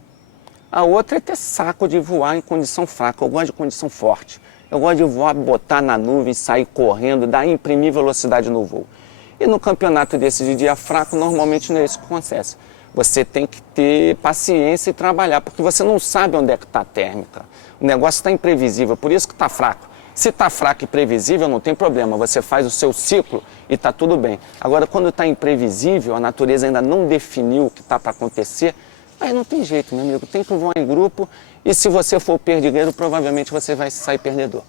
A outra é ter saco de voar em condição fraca. Eu gosto de condição forte. Eu gosto de voar, botar na nuvem, sair correndo, dar imprimir velocidade no voo. E no campeonato desse de dia fraco, normalmente não é isso que acontece. Você tem que ter paciência e trabalhar, porque você não sabe onde é que está a térmica. O negócio está imprevisível, por isso que está fraco. Se está fraco e previsível, não tem problema. Você faz o seu ciclo e está tudo bem. Agora, quando está imprevisível, a natureza ainda não definiu o que está para acontecer, aí não tem jeito, meu amigo. Tem que voar em grupo e se você for perdigueiro, provavelmente você vai sair perdedor.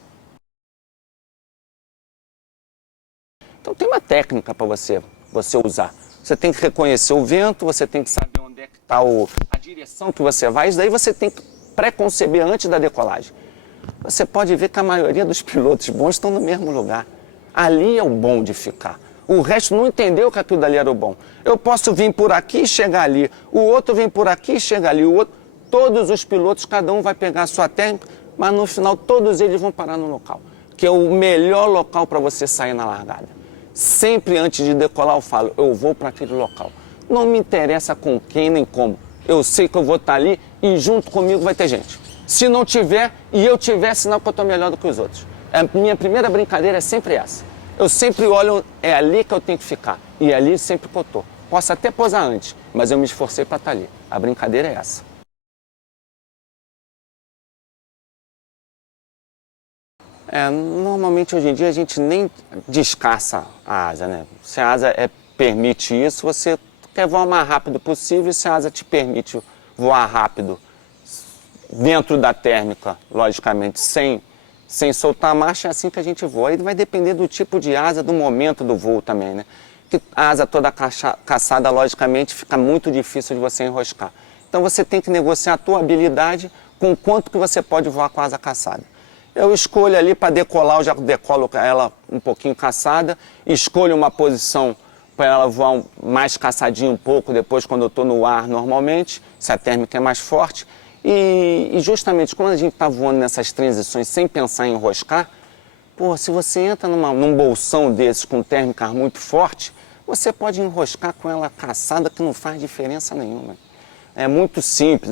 Então tem uma técnica para você usar. Você tem que reconhecer o vento, você tem que saber onde é que está a direção que você vai, isso daí você tem que pré-conceber antes da decolagem. Você pode ver que a maioria dos pilotos bons estão no mesmo lugar. Ali é o bom de ficar. O resto não entendeu que aquilo dali era o bom. Eu posso vir por aqui e chegar ali. O outro vem por aqui e chega ali. O outro, todos os pilotos, cada um vai pegar a sua técnica, mas no final todos eles vão parar no local, que é o melhor local para você sair na largada. Sempre antes de decolar eu falo, eu vou para aquele local. Não me interessa com quem nem como. Eu sei que eu vou estar ali e junto comigo vai ter gente. Se não tiver e eu tiver, sinal que eu estou melhor do que os outros. A minha primeira brincadeira é sempre essa. Eu sempre olho, é ali que eu tenho que ficar. E é ali sempre que eu estou. Posso até posar antes, mas eu me esforcei para estar ali. A brincadeira é essa. Normalmente hoje em dia a gente nem descasca a asa, né? Se a asa permite isso, você quer voar o mais rápido possível, se a asa te permite voar rápido dentro da térmica, logicamente, sem soltar a marcha, é assim que a gente voa. Aí vai depender do tipo de asa, do momento do voo também, né? Que a asa toda caçada, logicamente, fica muito difícil de você enroscar. Então você tem que negociar a tua habilidade com quanto que você pode voar com a asa caçada. Eu escolho ali para decolar, eu já decolo ela um pouquinho caçada, escolho uma posição para ela voar mais caçadinho um pouco, depois quando eu estou no ar normalmente, se a térmica é mais forte. E justamente quando a gente está voando nessas transições sem pensar em enroscar, pô, se você entra num bolsão desses com térmica muito forte, você pode enroscar com ela caçada que não faz diferença nenhuma. É muito simples,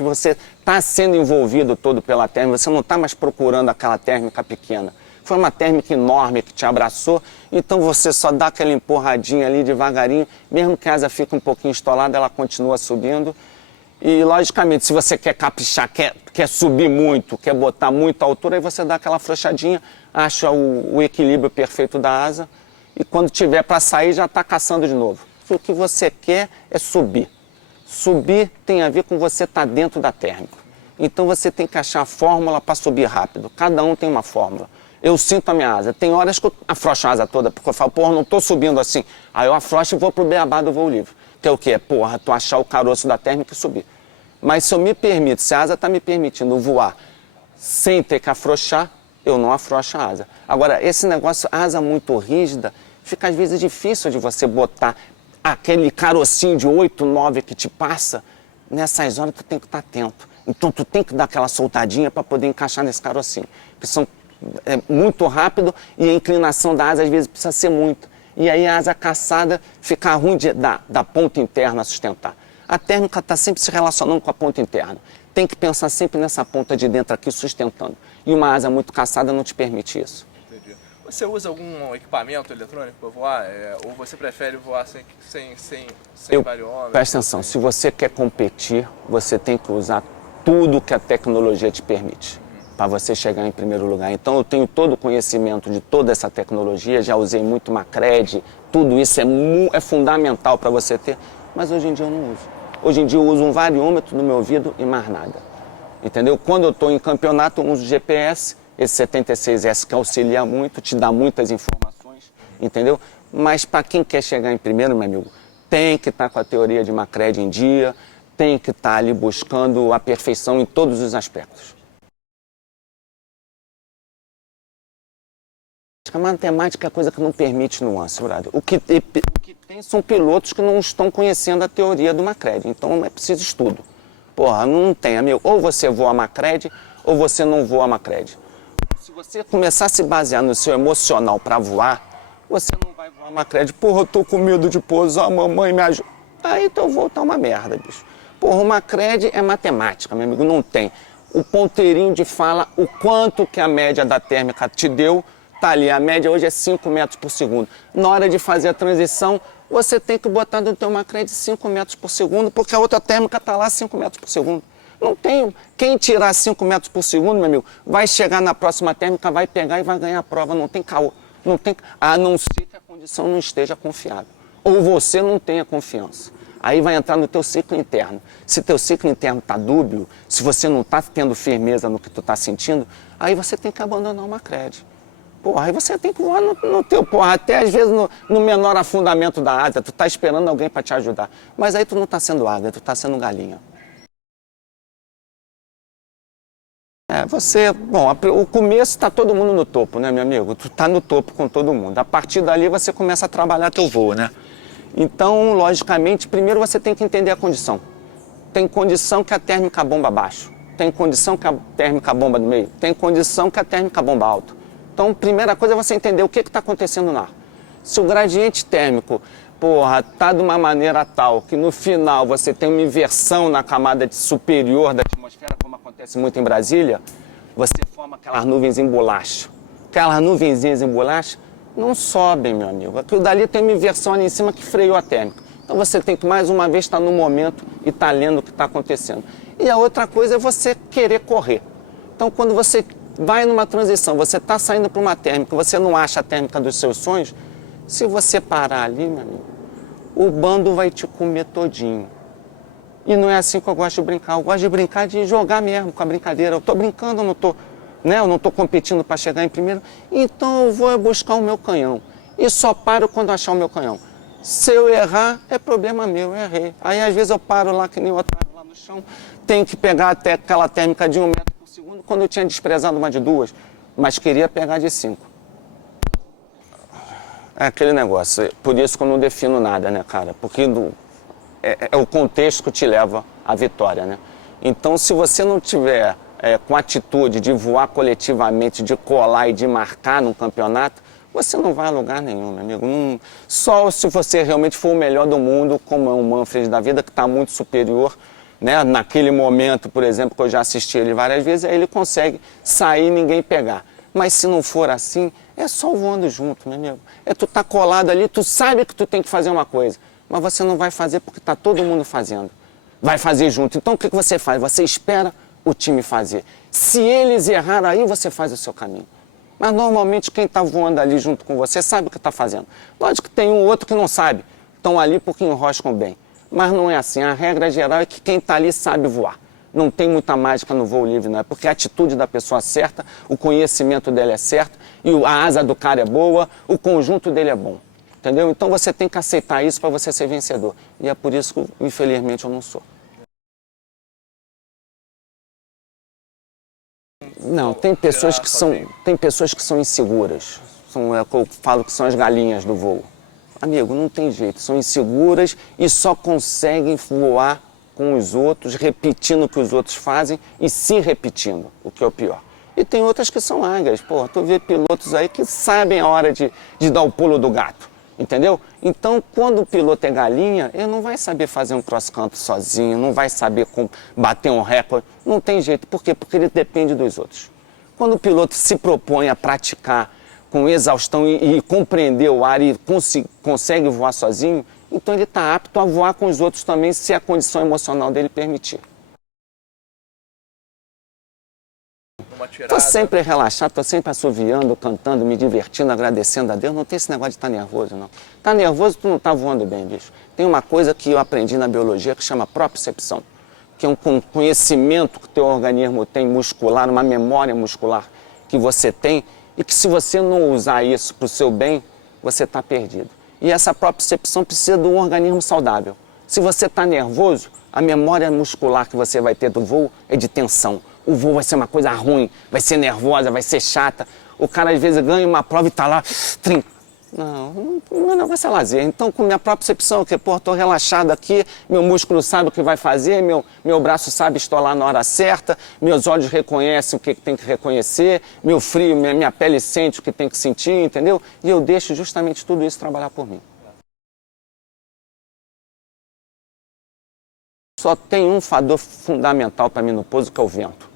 você está sendo envolvido todo pela térmica, você não está mais procurando aquela térmica pequena. Foi uma térmica enorme que te abraçou, então você só dá aquela empurradinha ali devagarinho, mesmo que a asa fique um pouquinho estolada, ela continua subindo. E, logicamente, se você quer caprichar, quer subir muito, quer botar muita altura, aí você dá aquela afrouxadinha, acha o equilíbrio perfeito da asa e quando tiver para sair já está caçando de novo. O que você quer é subir. Subir tem a ver com você estar dentro da térmica. Então você tem que achar a fórmula para subir rápido. Cada um tem uma fórmula. Eu sinto a minha asa. Tem horas que eu afrouxo a asa toda, porque eu falo, porra, não estou subindo assim. Aí eu afrouxo e vou pro beabá do voo livre. Que é o quê? Porra, tu achar o caroço da térmica e subir. Mas se eu me permito, se a asa está me permitindo voar sem ter que afrouxar, eu não afrouxo a asa. Agora, esse negócio, asa muito rígida, fica às vezes difícil de você botar aquele carocinho de 8, 9 que te passa. Nessas horas tu tem que estar atento. Então tu tem que dar aquela soltadinha para poder encaixar nesse carocinho. Porque é muito rápido e a inclinação da asa às vezes precisa ser muito. E aí a asa caçada fica ruim da ponta interna sustentar. A térmica está sempre se relacionando com a ponta interna. Tem que pensar sempre nessa ponta de dentro aqui sustentando. E uma asa muito caçada não te permite isso. Entendi. Você usa algum equipamento eletrônico para voar? Ou você prefere voar sem variômetro? Presta atenção, se você quer competir, você tem que usar tudo que a tecnologia te permite para você chegar em primeiro lugar. Então eu tenho todo o conhecimento de toda essa tecnologia, já usei muito Macred, tudo isso é fundamental para você ter, mas hoje em dia eu não uso. Hoje em dia eu uso um variômetro no meu ouvido e mais nada. Entendeu? Quando eu estou em campeonato eu uso GPS, esse 76S que auxilia muito, te dá muitas informações, entendeu? Mas para quem quer chegar em primeiro, meu amigo, tem que estar com a teoria de Macred em dia, tem que estar ali buscando a perfeição em todos os aspectos. A matemática é coisa que não permite nuance, brother. O que tem são pilotos que não estão conhecendo a teoria do Macred, então é preciso estudo. Porra, não tem, amigo. Ou você voa Macred, ou você não voa Macred. Se você começar a se basear no seu emocional para voar, você não vai voar Macred. Porra, eu tô com medo de pousar, mamãe me ajuda. Aí teu voo tá uma merda, bicho. Porra, o Macred é matemática, meu amigo, não tem. O ponteirinho de fala o quanto que a média da térmica te deu, tá ali. A média hoje é 5 metros por segundo. Na hora de fazer a transição, você tem que botar no teu Macred 5 metros por segundo, porque a outra térmica tá lá 5 metros por segundo. Não tem. Quem tirar 5 metros por segundo, meu amigo, vai chegar na próxima térmica, vai pegar e vai ganhar a prova. Não tem caô. Não tem, a não ser que a condição não esteja confiável. Ou você não tenha confiança. Aí vai entrar no teu ciclo interno. Se teu ciclo interno está dúbio, se você não está tendo firmeza no que tu está sentindo, aí você tem que abandonar o Macred. Porra, aí você tem que voar no teu, porra, até às vezes no menor afundamento da asa, tu tá esperando alguém para te ajudar. Mas aí tu não tá sendo águia, tu tá sendo galinha. Bom, o começo tá todo mundo no topo, né, meu amigo? Tu tá no topo com todo mundo. A partir dali você começa a trabalhar teu voo, né? Então, logicamente, primeiro você tem que entender a condição. Tem condição que a térmica bomba abaixo. Tem condição que a térmica bomba no meio. Tem condição que a térmica bomba alto. Então, primeira coisa é você entender o que está acontecendo no ar. Se o gradiente térmico, porra, tá de uma maneira tal que no final você tem uma inversão na camada superior da atmosfera, como acontece muito em Brasília, você forma aquelas nuvens em bolacha. Aquelas nuvenzinhas em bolacha não sobem, meu amigo. Aquilo dali tem uma inversão ali em cima que freou a térmica. Então você tem que mais uma vez estar no momento e estar lendo o que está acontecendo. E a outra coisa é você querer correr. Então quando você vai numa transição, você está saindo para uma térmica, você não acha a térmica dos seus sonhos, se você parar ali, meu amigo, o bando vai te comer todinho. E não é assim que eu gosto de brincar. Eu gosto de brincar de jogar mesmo com a brincadeira. Eu estou brincando, eu não estou, né? Eu não estou competindo para chegar em primeiro. Então eu vou buscar o meu canhão. E só paro quando achar o meu canhão. Se eu errar, é problema meu, eu errei. Aí às vezes eu paro lá que nem o otário lá no chão. Tenho que pegar até aquela térmica de 1 metro por segundo, quando eu tinha desprezado uma de 2, mas queria pegar de 5. É aquele negócio, por isso que eu não defino nada, né, cara? Porque é o contexto que te leva à vitória, né? Então, se você não tiver com atitude de voar coletivamente, de colar e de marcar num campeonato, você não vai a lugar nenhum, meu amigo. Não, só se você realmente for o melhor do mundo, como é um Manfred da vida, que está muito superior, né? Naquele momento, por exemplo, que eu já assisti ele várias vezes, aí ele consegue sair e ninguém pegar. Mas se não for assim, é só voando junto, meu amigo. Tu tá colado ali, tu sabe que tu tem que fazer uma coisa, mas você não vai fazer porque tá todo mundo fazendo. Vai fazer junto. Então o que você faz? Você espera o time fazer. Se eles errarem, aí você faz o seu caminho. Mas normalmente quem está voando ali junto com você sabe o que está fazendo. Lógico que tem um ou outro que não sabe. Estão ali porque enroscam bem. Mas não é assim. A regra geral é que quem está ali sabe voar. Não tem muita mágica no voo livre, não é? Porque a atitude da pessoa é certa, o conhecimento dela é certo, e a asa do cara é boa, o conjunto dele é bom. Entendeu? Então você tem que aceitar isso para você ser vencedor. E é por isso que, infelizmente, eu não sou. Não, tem pessoas que são inseguras. Eu falo que são as galinhas do voo. Amigo, não tem jeito. São inseguras e só conseguem voar com os outros, repetindo o que os outros fazem e se repetindo, o que é o pior. E tem outras que são águias. Pô, tu vê pilotos aí que sabem a hora de dar o pulo do gato. Entendeu? Então, quando o piloto é galinha, ele não vai saber fazer um cross-country sozinho, não vai saber bater um recorde. Não tem jeito. Por quê? Porque ele depende dos outros. Quando o piloto se propõe a praticar com exaustão e compreender o ar e consegue voar sozinho, então ele está apto a voar com os outros também, se a condição emocional dele permitir. Estou sempre relaxado, estou sempre assoviando, cantando, me divertindo, agradecendo a Deus. Não tem esse negócio de estar nervoso, não. Tá nervoso, tu não está voando bem, bicho. Tem uma coisa que eu aprendi na biologia que chama propriocepção, que é um conhecimento que o teu organismo tem muscular, uma memória muscular que você tem, e que se você não usar isso para o seu bem, você está perdido. E essa propriocepção precisa de um organismo saudável. Se você está nervoso, a memória muscular que você vai ter do voo é de tensão. O voo vai ser uma coisa ruim, vai ser nervosa, vai ser chata. O cara às vezes ganha uma prova e está lá, trim. Não, o meu negócio é lazer. Então, com minha própria percepção, que pô, estou relaxado aqui, meu músculo sabe o que vai fazer, meu braço sabe estou lá na hora certa, meus olhos reconhecem o que tem que reconhecer, meu frio, minha pele sente o que tem que sentir, entendeu? E eu deixo justamente tudo isso trabalhar por mim. Só tem um fator fundamental para mim no pouso, que é o vento.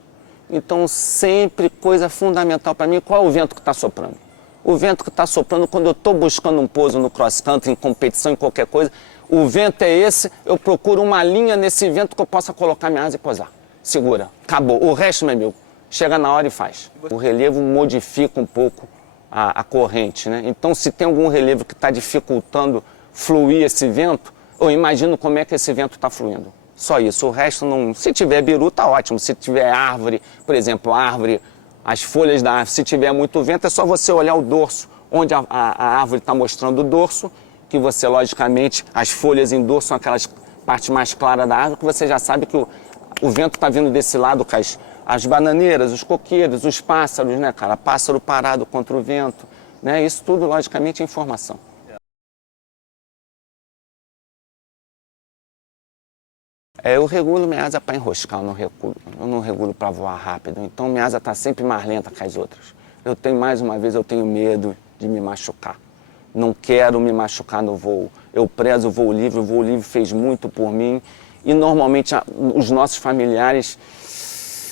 Então, sempre coisa fundamental para mim, qual é o vento que está soprando? O vento que está soprando, quando eu estou buscando um pouso no cross-country, em competição, em qualquer coisa, o vento é esse, eu procuro uma linha nesse vento que eu possa colocar minha asa e posar. Segura, acabou. O resto, meu amigo, chega na hora e faz. O relevo modifica um pouco a corrente, né? Então, se tem algum relevo que está dificultando fluir esse vento, eu imagino como é que esse vento está fluindo. Só isso, o resto não... Se tiver biru, tá ótimo. Se tiver árvore, por exemplo, árvore, as folhas da árvore, se tiver muito vento, é só você olhar o dorso, onde a árvore está mostrando o dorso, que você, logicamente, as folhas em dorso são aquelas partes mais claras da árvore, que você já sabe que o vento está vindo desse lado, com as bananeiras, os coqueiros, os pássaros, né, cara? Pássaro parado contra o vento, né? Isso tudo, logicamente, é informação. Eu regulo minha asa para enroscar, eu não regulo para voar rápido. Então minha asa está sempre mais lenta que as outras. Mais uma vez, eu tenho medo de me machucar. Não quero me machucar no voo. Eu prezo o voo livre fez muito por mim. E normalmente os nossos familiares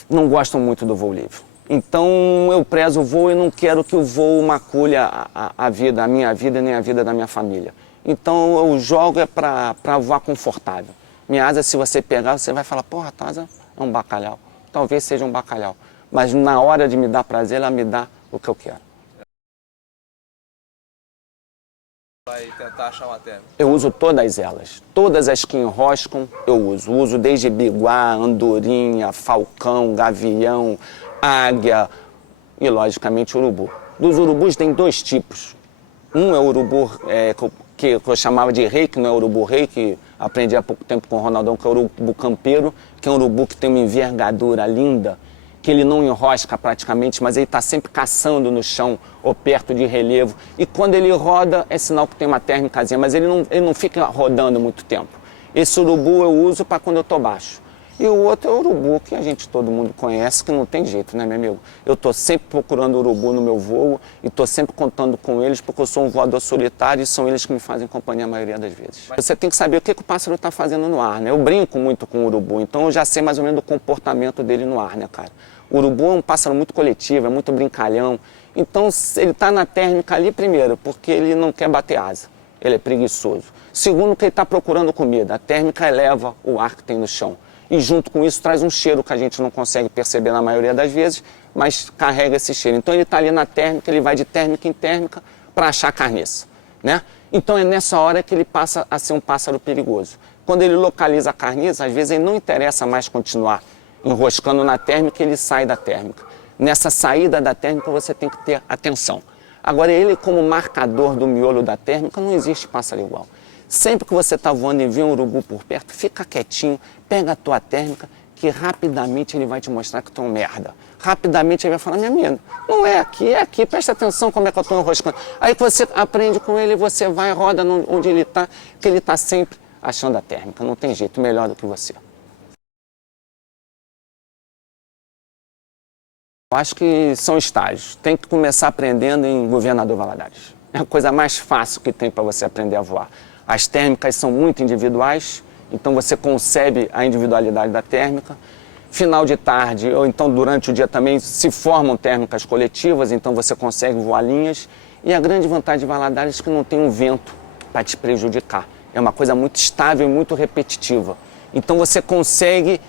não gostam muito do voo livre. Então eu prezo o voo e não quero que o voo macule a minha vida nem a vida da minha família. Então eu jogo para voar confortável. Minha asa, se você pegar, você vai falar, porra, tua asa é um bacalhau. Talvez seja um bacalhau. Mas na hora de me dar prazer, ela me dá o que eu quero. Vai tentar achar uma térmica? Eu uso todas elas. Todas as que enroscam, eu uso. Uso desde biguá, andorinha, falcão, gavião, águia e, logicamente, urubu. Dos urubus tem dois tipos. Um é o urubu que eu chamava de rei, que não é urubu rei, que aprendi há pouco tempo com o Ronaldão, que é o urubu campeiro, que é um urubu que tem uma envergadura linda, que ele não enrosca praticamente, mas ele está sempre caçando no chão ou perto de relevo. E quando ele roda, é sinal que tem uma térmicazinha, mas ele não fica rodando muito tempo. Esse urubu eu uso para quando eu estou baixo. E o outro é o urubu, que todo mundo conhece, que não tem jeito, né, meu amigo? Eu estou sempre procurando urubu no meu voo e estou sempre contando com eles, porque eu sou um voador solitário e são eles que me fazem companhia a maioria das vezes. Você tem que saber o que o pássaro está fazendo no ar, né? Eu brinco muito com o urubu, então eu já sei mais ou menos do comportamento dele no ar, né, cara? O urubu é um pássaro muito coletivo, é muito brincalhão. Então ele está na térmica ali, primeiro, porque ele não quer bater asa. Ele é preguiçoso. Segundo, que ele está procurando comida. A térmica eleva o ar que tem no chão. E junto com isso traz um cheiro que a gente não consegue perceber na maioria das vezes, mas carrega esse cheiro. Então ele está ali na térmica, ele vai de térmica em térmica para achar carniça, né? Então é nessa hora que ele passa a ser um pássaro perigoso. Quando ele localiza a carniça, às vezes ele não interessa mais continuar enroscando na térmica, ele sai da térmica. Nessa saída da térmica você tem que ter atenção. Agora ele, como marcador do miolo da térmica, não existe pássaro igual. Sempre que você está voando e vê um urubu por perto, fica quietinho, pega a tua térmica, que rapidamente ele vai te mostrar que tu é um merda. Rapidamente ele vai falar, minha amiga, não é aqui, presta atenção como é que eu estou enroscando. Aí você aprende com ele, você vai, roda onde ele está, que ele está sempre achando a térmica, não tem jeito melhor do que você. Eu acho que são estágios. Tem que começar aprendendo em Governador Valadares. é a coisa mais fácil que tem para você aprender a voar. As térmicas são muito individuais, então você concebe a individualidade da térmica. Final de tarde ou então durante o dia também se formam térmicas coletivas, então você consegue voar linhas. E a grande vantagem de Valadares é que não tem um vento para te prejudicar. É uma coisa muito estável e muito repetitiva. Então você consegue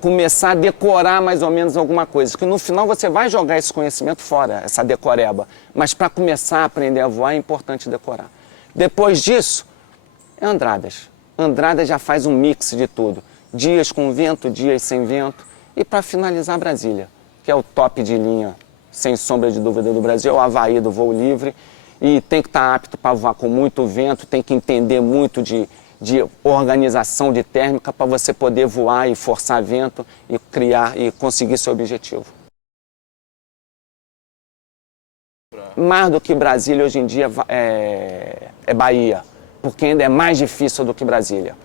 começar a decorar mais ou menos alguma coisa, que no final você vai jogar esse conhecimento fora, essa decoreba. Mas para começar a aprender a voar é importante decorar. Depois disso, é Andradas. Andradas já faz um mix de tudo. Dias com vento, dias sem vento. E para finalizar, Brasília, que é o top de linha, sem sombra de dúvida, do Brasil, é o Havaí do voo livre. E tem que estar apto para voar com muito vento, tem que entender muito de organização de térmica para você poder voar e forçar vento e criar e conseguir seu objetivo. Mais do que Brasília hoje em dia é Bahia, porque ainda é mais difícil do que Brasília.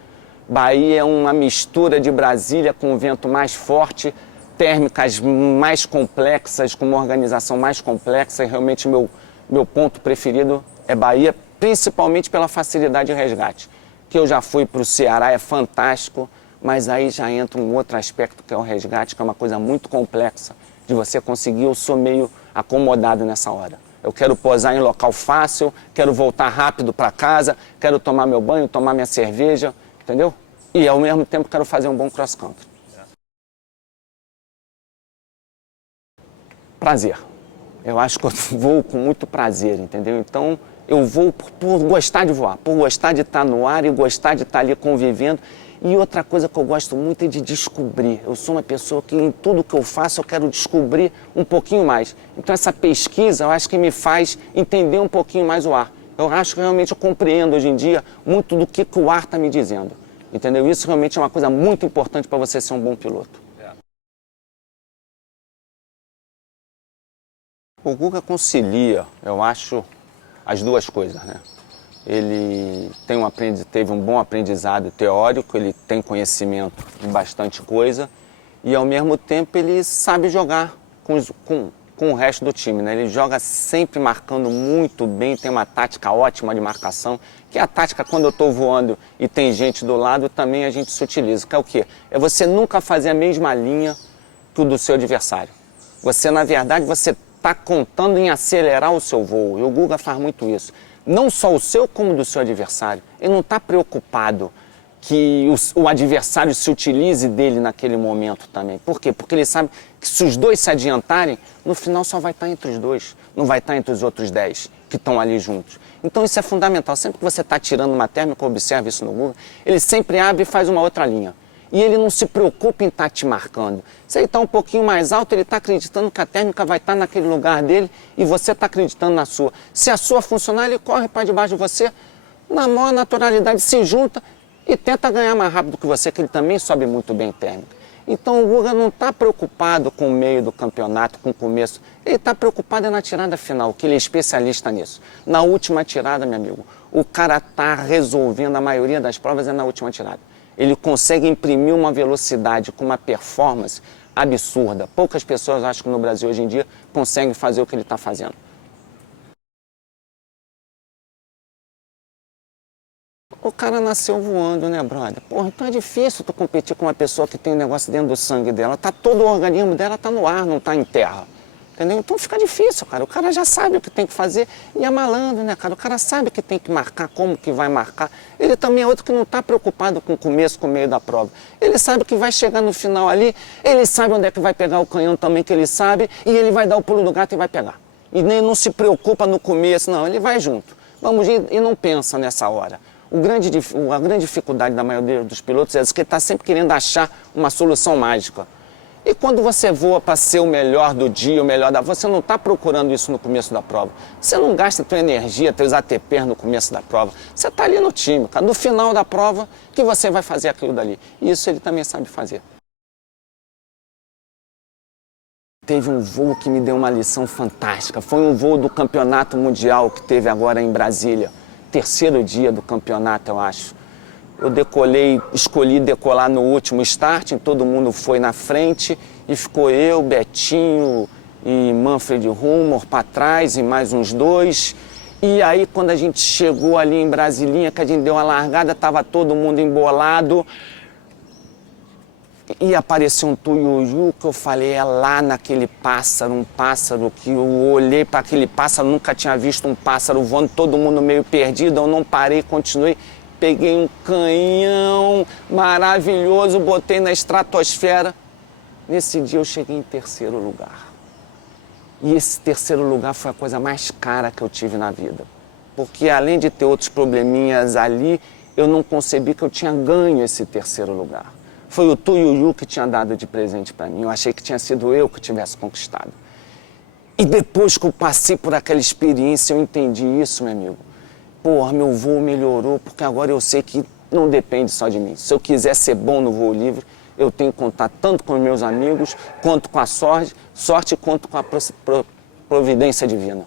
Bahia é uma mistura de Brasília com vento mais forte, térmicas mais complexas, com uma organização mais complexa. E realmente meu ponto preferido é Bahia, principalmente pela facilidade de resgate. Que eu já fui para o Ceará, é fantástico, mas aí já entra um outro aspecto que é o resgate, que é uma coisa muito complexa de você conseguir. Eu sou meio acomodado nessa hora. Eu quero pousar em local fácil, quero voltar rápido para casa, quero tomar meu banho, tomar minha cerveja, entendeu? E ao mesmo tempo quero fazer um bom cross-country. Prazer. Eu acho que eu vou com muito prazer, entendeu? Então eu vou por gostar de voar, por gostar de estar no ar e gostar de estar ali convivendo. E outra coisa que eu gosto muito é de descobrir. Eu sou uma pessoa que em tudo que eu faço eu quero descobrir um pouquinho mais. Então essa pesquisa eu acho que me faz entender um pouquinho mais o ar. Eu acho que realmente eu compreendo hoje em dia muito do que o ar está me dizendo. Entendeu? Isso realmente é uma coisa muito importante para você ser um bom piloto. O Guga concilia, eu acho, as duas coisas, né? Ele teve um bom aprendizado teórico, ele tem conhecimento de bastante coisa e, ao mesmo tempo, ele sabe jogar com o resto do time, né? Ele joga sempre marcando muito bem, tem uma tática ótima de marcação, que é a tática quando eu estou voando e tem gente do lado, também a gente se utiliza, que é o quê? É você nunca fazer a mesma linha que o do seu adversário. Você, na verdade, você está contando em acelerar o seu voo, e o Guga faz muito isso. Não só o seu, como do seu adversário. Ele não está preocupado que o adversário se utilize dele naquele momento também. Por quê? Porque ele sabe que se os dois se adiantarem, no final só vai estar entre os dois, não vai estar entre os outros 10 que estão ali juntos. Então isso é fundamental. Sempre que você está tirando uma térmica, observe isso no Guga, ele sempre abre e faz uma outra linha. E ele não se preocupa em estar te marcando. Se ele está um pouquinho mais alto, ele está acreditando que a térmica vai estar naquele lugar dele e você está acreditando na sua. Se a sua funcionar, ele corre para debaixo de você, na maior naturalidade, se junta e tenta ganhar mais rápido que você, que ele também sobe muito bem térmica. Então o Guga não está preocupado com o meio do campeonato, com o começo. Ele está preocupado na tirada final, que ele é especialista nisso. Na última tirada, meu amigo, o cara está resolvendo a maioria das provas na última tirada. Ele consegue imprimir uma velocidade com uma performance absurda. Poucas pessoas, acho que no Brasil hoje em dia, conseguem fazer o que ele está fazendo. O cara nasceu voando, né, brother? Porra, então é difícil tu competir com uma pessoa que tem um negócio dentro do sangue dela. Todo o organismo dela tá no ar, não tá em terra. Entendeu? Então fica difícil, cara. O cara já sabe o que tem que fazer e é malandro, né, cara? O cara sabe que tem que marcar, como que vai marcar. Ele também é outro que não está preocupado com o começo, com o meio da prova. Ele sabe que vai chegar no final ali, ele sabe onde é que vai pegar o canhão também, que ele sabe, e ele vai dar o pulo do gato e vai pegar. E nem não se preocupa no começo, não, ele vai junto. Vamos ir e não pensa nessa hora. A grande dificuldade da maioria dos pilotos é que ele está sempre querendo achar uma solução mágica. E quando você voa para ser o melhor do dia, o melhor da... Você não está procurando isso no começo da prova. Você não gasta tua energia, teus ATPs no começo da prova. Você está ali no time, cara. No final da prova, que você vai fazer aquilo dali. E isso ele também sabe fazer. Teve um voo que me deu uma lição fantástica. Foi um voo do campeonato mundial que teve agora em Brasília. Terceiro dia do campeonato, eu acho. Eu escolhi decolar no último start, todo mundo foi na frente e ficou eu, Betinho e Manfred Rumor para trás e mais uns dois. E aí, quando a gente chegou ali em Brasilinha, que a gente deu uma largada, tava todo mundo embolado. E apareceu um tuiuiu que eu falei, é lá naquele pássaro, um pássaro que eu olhei para aquele pássaro, nunca tinha visto um pássaro voando, todo mundo meio perdido, eu não parei, continuei. Peguei um canhão maravilhoso, botei na estratosfera. Nesse dia eu cheguei em terceiro lugar. E esse terceiro lugar foi a coisa mais cara que eu tive na vida. Porque além de ter outros probleminhas ali, eu não concebi que eu tinha ganho esse terceiro lugar. Foi o tuiuiu que tinha dado de presente para mim. Eu achei que tinha sido eu que tivesse conquistado. E depois que eu passei por aquela experiência, eu entendi isso, meu amigo. Porra, meu voo melhorou, porque agora eu sei que não depende só de mim. Se eu quiser ser bom no voo livre, eu tenho que contar tanto com os meus amigos, quanto com a sorte quanto com a providência divina.